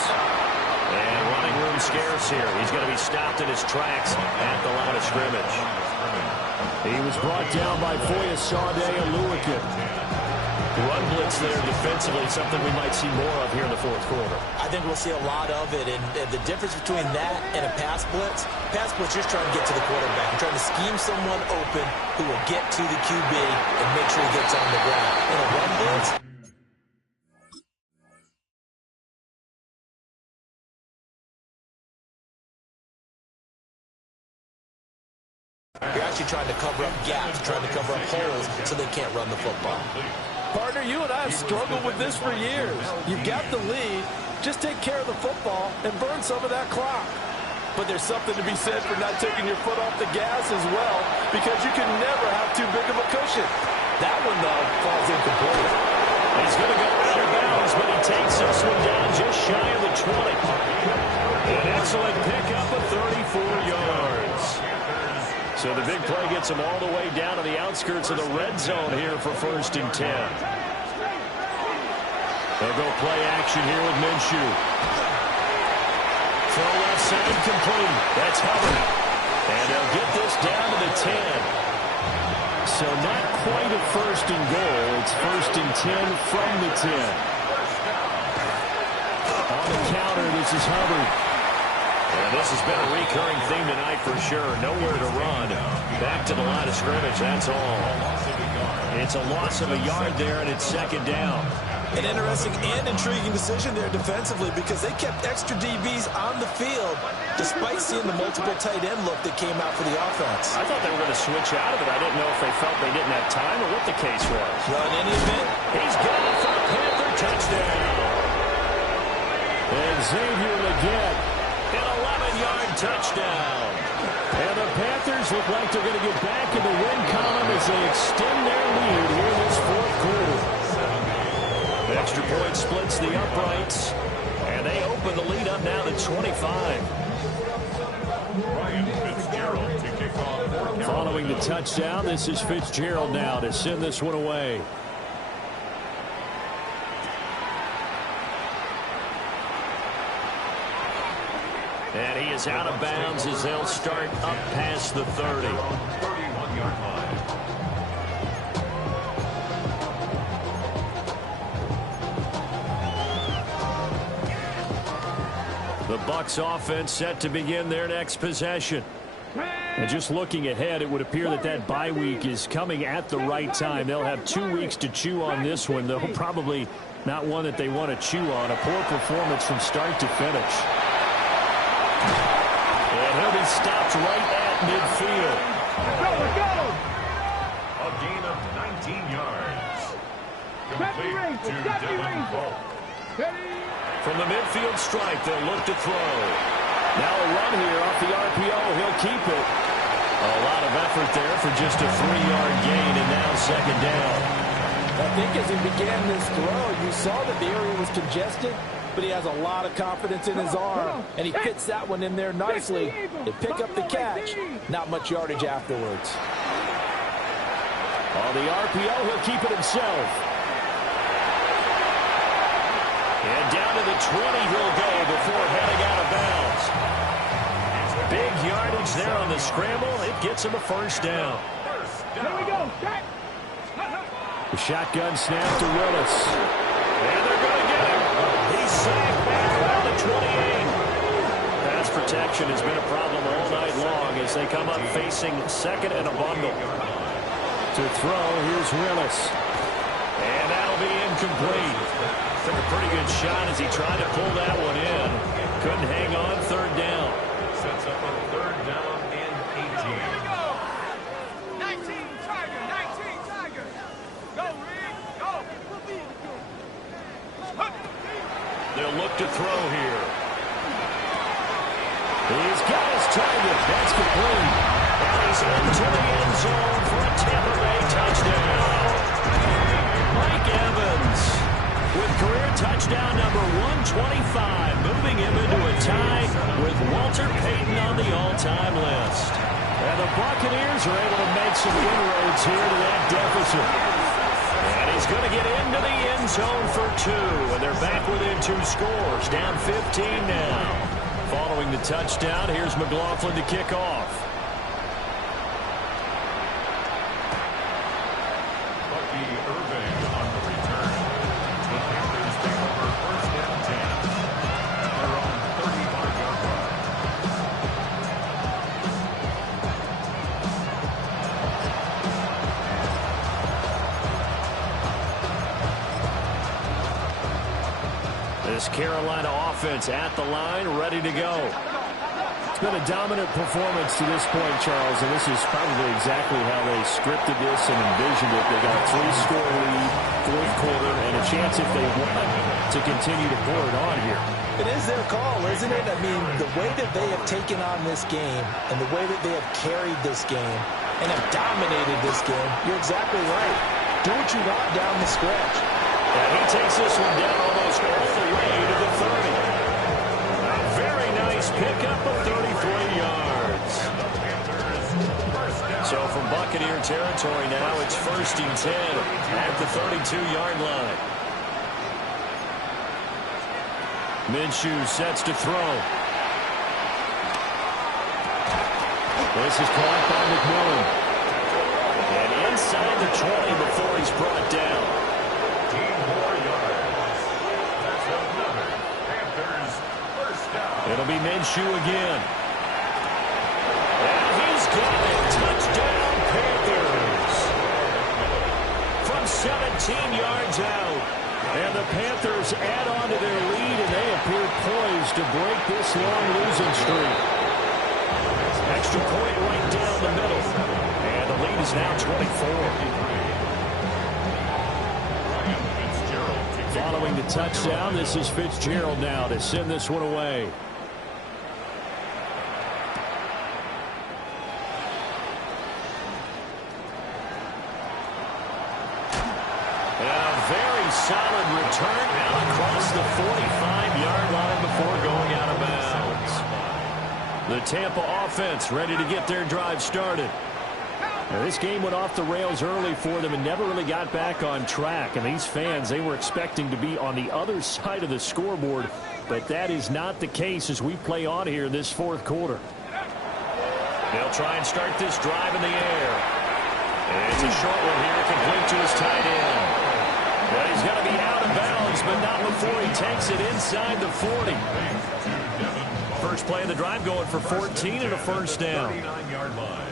And running room scarce here. He's going to be stopped in his tracks at the line of scrimmage. He was brought down by Foyesade Oluokun. Run blitz there defensively, something we might see more of here in the fourth quarter. I think we'll see a lot of it, and the difference between that and a pass blitz just trying to get to the quarterback. You're trying to scheme someone open who will get to the QB and make sure he gets on the ground. In a run blitz, you're actually trying to cover up gaps, trying to cover up holes so they can't run the football. Partner, you and I have struggled with this for years. You've got the lead. Just take care of the football and burn some of that clock. But there's something to be said for not taking your foot off the gas as well, because you can never have too big of a cushion. That one, though, falls incomplete. He's going to go out of bounds, but he takes this one down just shy of the 20. An excellent pickup of 34 yards. So the big play gets him all the way down to the outskirts of the red zone here for 1st and 10. They'll go play action here with Minshew. Throw left side complete. That's Hubbard. And they'll get this down to the 10. So not quite a 1st and goal. It's 1st and 10 from the 10. On the counter, this is Hubbard. And this has been a recurring theme tonight for sure. Nowhere to run. Back to the line of scrimmage, that's all. It's a loss of a yard there, and it's 2nd down. An interesting and intriguing decision there defensively, because they kept extra DBs on the field despite seeing the multiple tight end look that came out for the offense. I thought they were going to switch out of it. I didn't know if they felt they didn't have time or what the case was. Well, in any event, he's got it for a Panther touchdown. And Xavier Legette, an 11-yard touchdown. And the Panthers look like they're going to get back in the win column as they extend their lead here in this fourth quarter. Extra point splits the uprights, and they open the lead up now to 25. Ryan Fitzgerald to kick off. Following the touchdown, this is Fitzgerald now to send this one away. And he is out of bounds as they'll start up past the 30. 31-yard line. The Bucs offense set to begin their next possession. And just looking ahead, it would appear that bye week is coming at the right time. They'll have 2 weeks to chew on this one. They'll probably Not one that they want to chew on. A poor performance from start to finish. And he'll be stopped right at midfield. Go! A gain of 19 yards. Complete to Dylan Polk. From the midfield strike, they'll look to throw. Now a run here off the RPO. He'll keep it. A lot of effort there for just a 3-yard gain, and now second down. I think as he began this throw, you saw that the area was congested, but he has a lot of confidence in his arm, and he fits that one in there nicely. They pick up the catch. Not much yardage afterwards. On the RPO, he'll keep it himself. And down to the 20 he'll go before heading out of bounds. Big yardage there on the scramble. It gets him a first down. Here we go. The shotgun snap to Willis. And they're going to get him. He's sacked back around the 28. Pass protection has been a problem all night long as they come up facing second and a bundle. To throw, here's Willis. And that'll be incomplete. Took a pretty good shot as he tried to pull that one in. Couldn't hang on. Third down. Sets up a third down and 18. Here we go. 19 Tiger. Go, Rick. Go. They'll look to throw here. He's got his target. That's complete. And he's into the end zone for a Tampa Bay touchdown. Mike Evans with career touchdown number 125, moving him into a tie with Walter Payton on the all-time list. And the Buccaneers are able to make some inroads here to that deficit. And he's going to get into the end zone for 2. And they're back within 2 scores. Down 15 now. Following the touchdown, here's McLaughlin to kick off. Bucky Irving on the return. The Panthers take over first and 10. At their own 35-yard line. This Carolina offense at the line, ready to go. It's been a dominant performance to this point, Charles, and this is probably exactly how they scripted this and envisioned it. They got a 3-score lead, fourth quarter, and a chance if they won to continue to pour it on here. It is their call, isn't it? I mean, the way that they have taken on this game and the way that they have carried this game and have dominated this game, you're exactly right. Do what you want down the stretch. And he takes this one down almost all the way to the 30. A very nice pickup of 33 yards. So from Buccaneer territory now, it's first and 10 at the 32-yard line. Minshew sets to throw. This is caught by McMillan. And inside the 20 before he's brought down. 15 more yards. That's another Panthers first down. It'll be Minshew again. And he's got it. Touchdown, Panthers. From 17 yards out. And the Panthers add on to their lead, and they appear poised to break this long losing streak. Extra point right down the middle. And the lead is now 24. Following the touchdown, this is Fitzgerald now to send this one away. And a very solid return out across the 45-yard line before going out of bounds. The Tampa offense ready to get their drive started. Now, this game went off the rails early for them and never really got back on track. And these fans, they were expecting to be on the other side of the scoreboard. But that is not the case as we play on here in this fourth quarter. They'll try and start this drive in the air. And it's a short one here, complete to his tight end. Well, he's going to be out of bounds, but not before he takes it inside the 40. First play of the drive going for 14 and a first down. 39-yard line.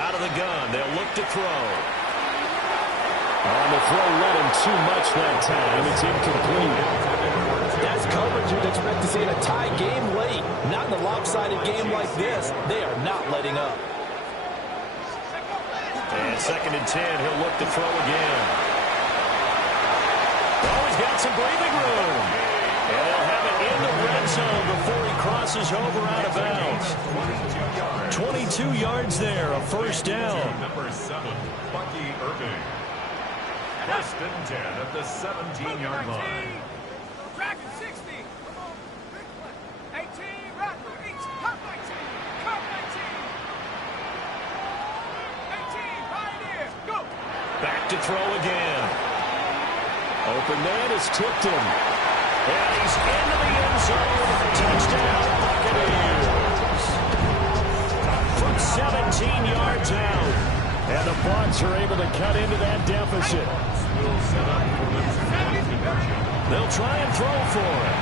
Out of the gun, they'll look to throw. On the throw, led him too much that time. It's incomplete. That's coverage you'd expect to see in a tie game late. Not in a lopsided game like this. They are not letting up. And 2nd and 10, he'll look to throw again. Oh, he's got some breathing room. And they'll have it in the red zone before he crosses over out of bounds. 22 yards there, a first down. Number 7, Bucky Irving. 1st and 10 at the 17-yard line. Track at 60. 18, Rattler, 18, cut 19, cut 19. 18, Pioneer, go. Back to throw again. Open man has tipped him. And he's into the end zone. Touchdown, Buccaneers. From 17 yards out. And the Bucs are able to cut into that deficit. They'll try and throw for it.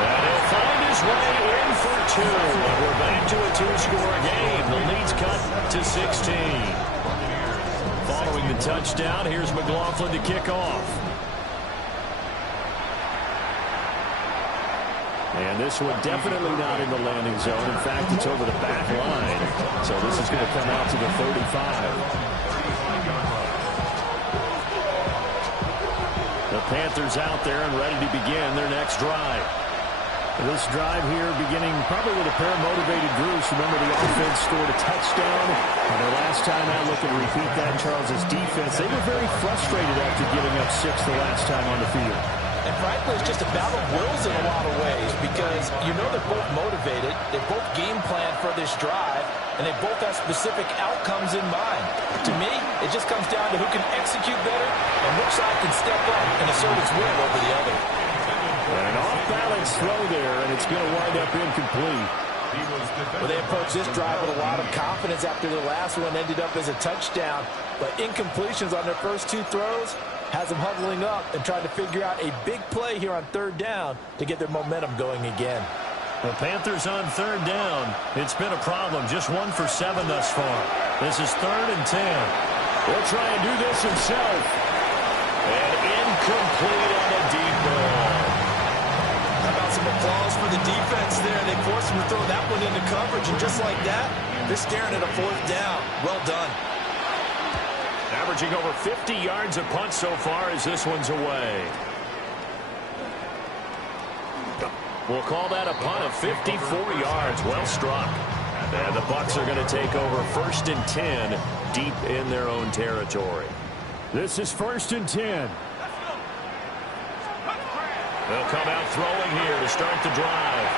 And he'll find his way in for 2. And we're back to a 2-score game. The lead's cut to 16. Following the touchdown, here's McLaughlin to kick off. And this one definitely not in the landing zone. In fact, it's over the back line. So this is going to come out to the 35. The Panthers out there and ready to begin their next drive. This drive here beginning probably with a pair of motivated groups. Remember, the offense scored a touchdown. And their last time out, looking to repeat that, Charles' defense, they were very frustrated after giving up 6 the last time on the field. And frankly, it's just a battle of wills in a lot of ways because you know they're both motivated, they both game plan for this drive, and they both have specific outcomes in mind. To me, it just comes down to who can execute better and which side can step up and assert its will over the other. An off-balance throw there, and it's going to wind up incomplete. Well, they approached this drive with a lot of confidence after the last one ended up as a touchdown, but incompletions on their first 2 throws has them huddling up and trying to figure out a big play here on 3rd down to get their momentum going again. The Panthers on 3rd down. It's been a problem. Just 1 for 7 thus far. This is 3rd and 10. He'll try and do this himself. And incomplete on the deep ball. How about some applause for the defense there? They forced him to throw that one into coverage, and just like that, they're staring at a 4th down. Well done. Averaging over 50 yards a punt so far as this one's away. We'll call that a punt of 54 yards. Well struck. And the Bucs are going to take over 1st and 10 deep in their own territory. This is 1st and 10. They'll come out throwing here to start the drive.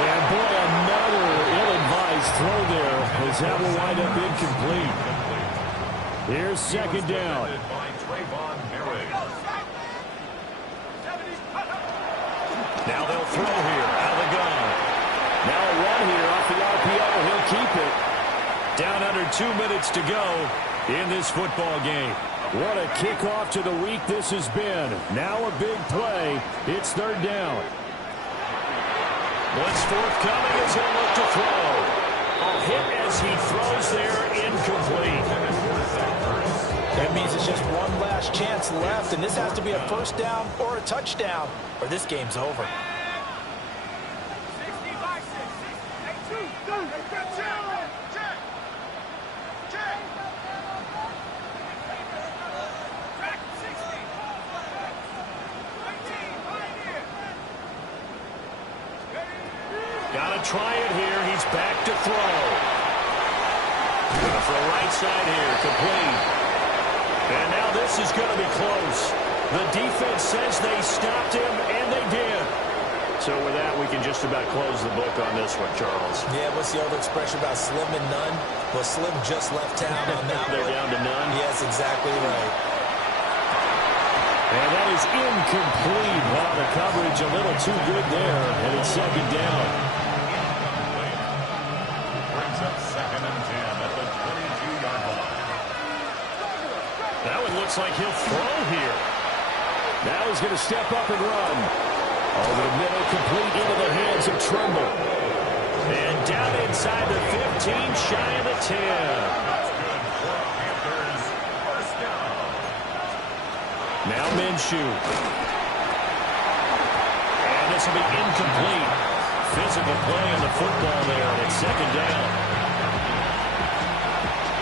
And boy, another ill-advised throw there as that will wind up incomplete. Here's 2nd down. Now they'll throw here out of the gun. Now a run here off the RPO. He'll keep it. Down under 2 minutes to go in this football game. What a kickoff to the week this has been. Now a big play. It's 3rd down. Blitz forthcoming as he'll look to throw. A hit as he throws there, incomplete. That means it's just one last chance left, and this has to be a 1st down or a touchdown, or this game's over. 60 by 6. Hey, 2, check. Track 60. 18, Pioneer. Gotta try it here. He's back to throw. Going for a right side here, complete. And now this is going to be close. The defense says they stopped him, and they did. So with that, we can just about close the book on this one, Charles. Yeah, what's the old expression about slim and none? Well, Slim just left town on that They're one. down to none. Yes, exactly right. And that is incomplete. Wow, the coverage a little too good there, and it's 2nd down. Brings up 2nd and 10 at the 22-yard line. That one looks like he'll throw here. Now he's going to step up and run. Over the middle, complete into the hands of Tremble. And down inside the 15, shy of the 10. Now Minshew. And this will be incomplete. Physical play on the football there, and it's second down.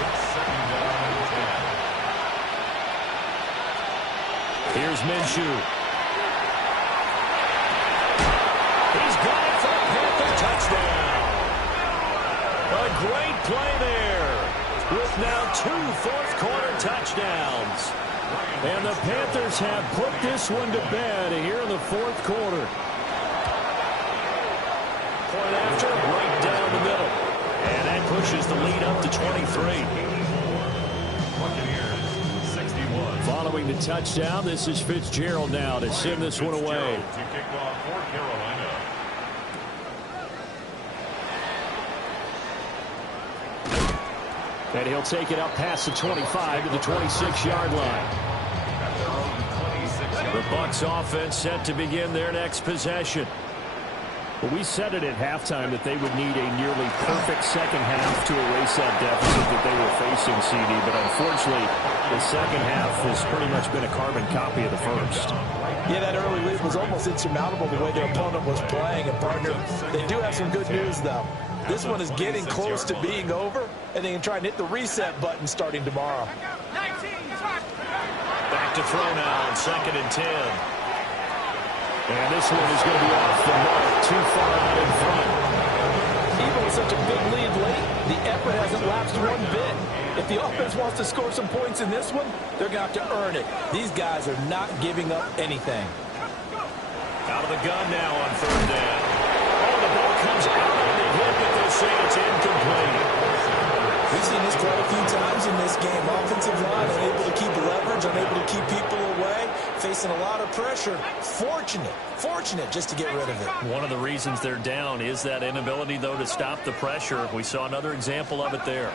It's second down and 10. Here's Minshew. He's got it for a Panther touchdown. A great play there with now 2 fourth-quarter touchdowns. And the Panthers have put this one to bed here in the fourth quarter. Point after, right down the middle. And that pushes the lead up to 23. Buccaneers, 61. Following the touchdown, this is Fitzgerald now to send this one away. To kick off for Carolina. And he'll take it up past the 25 to the 26-yard line. At their own 26-yard The Bucs offense set to begin their next possession. Well, we said it at halftime that they would need a nearly perfect second half to erase that deficit that they were facing, CD. But unfortunately, the second half has pretty much been a carbon copy of the first. Yeah, that early lead was almost insurmountable the way their opponent was playing. And, partner, they do have some good news, though. This one is getting close to being over, and they can try and hit the reset button starting tomorrow. Back to throw now on 2nd and 10. And this one is going to be off the mark, too far out in front. Even with such a big lead late, the effort hasn't lapsed one bit. If the offense wants to score some points in this one, they're going to have to earn it. These guys are not giving up anything. Out of the gun now on 3rd down. Oh, the ball comes out of the hit, but they say it's incomplete. We've seen this quite a few times in this game. Offensive line unable to keep leverage, unable to keep people away, facing a lot of pressure. Fortunate just to get rid of it. One of the reasons they're down is that inability, though, to stop the pressure. We saw another example of it there.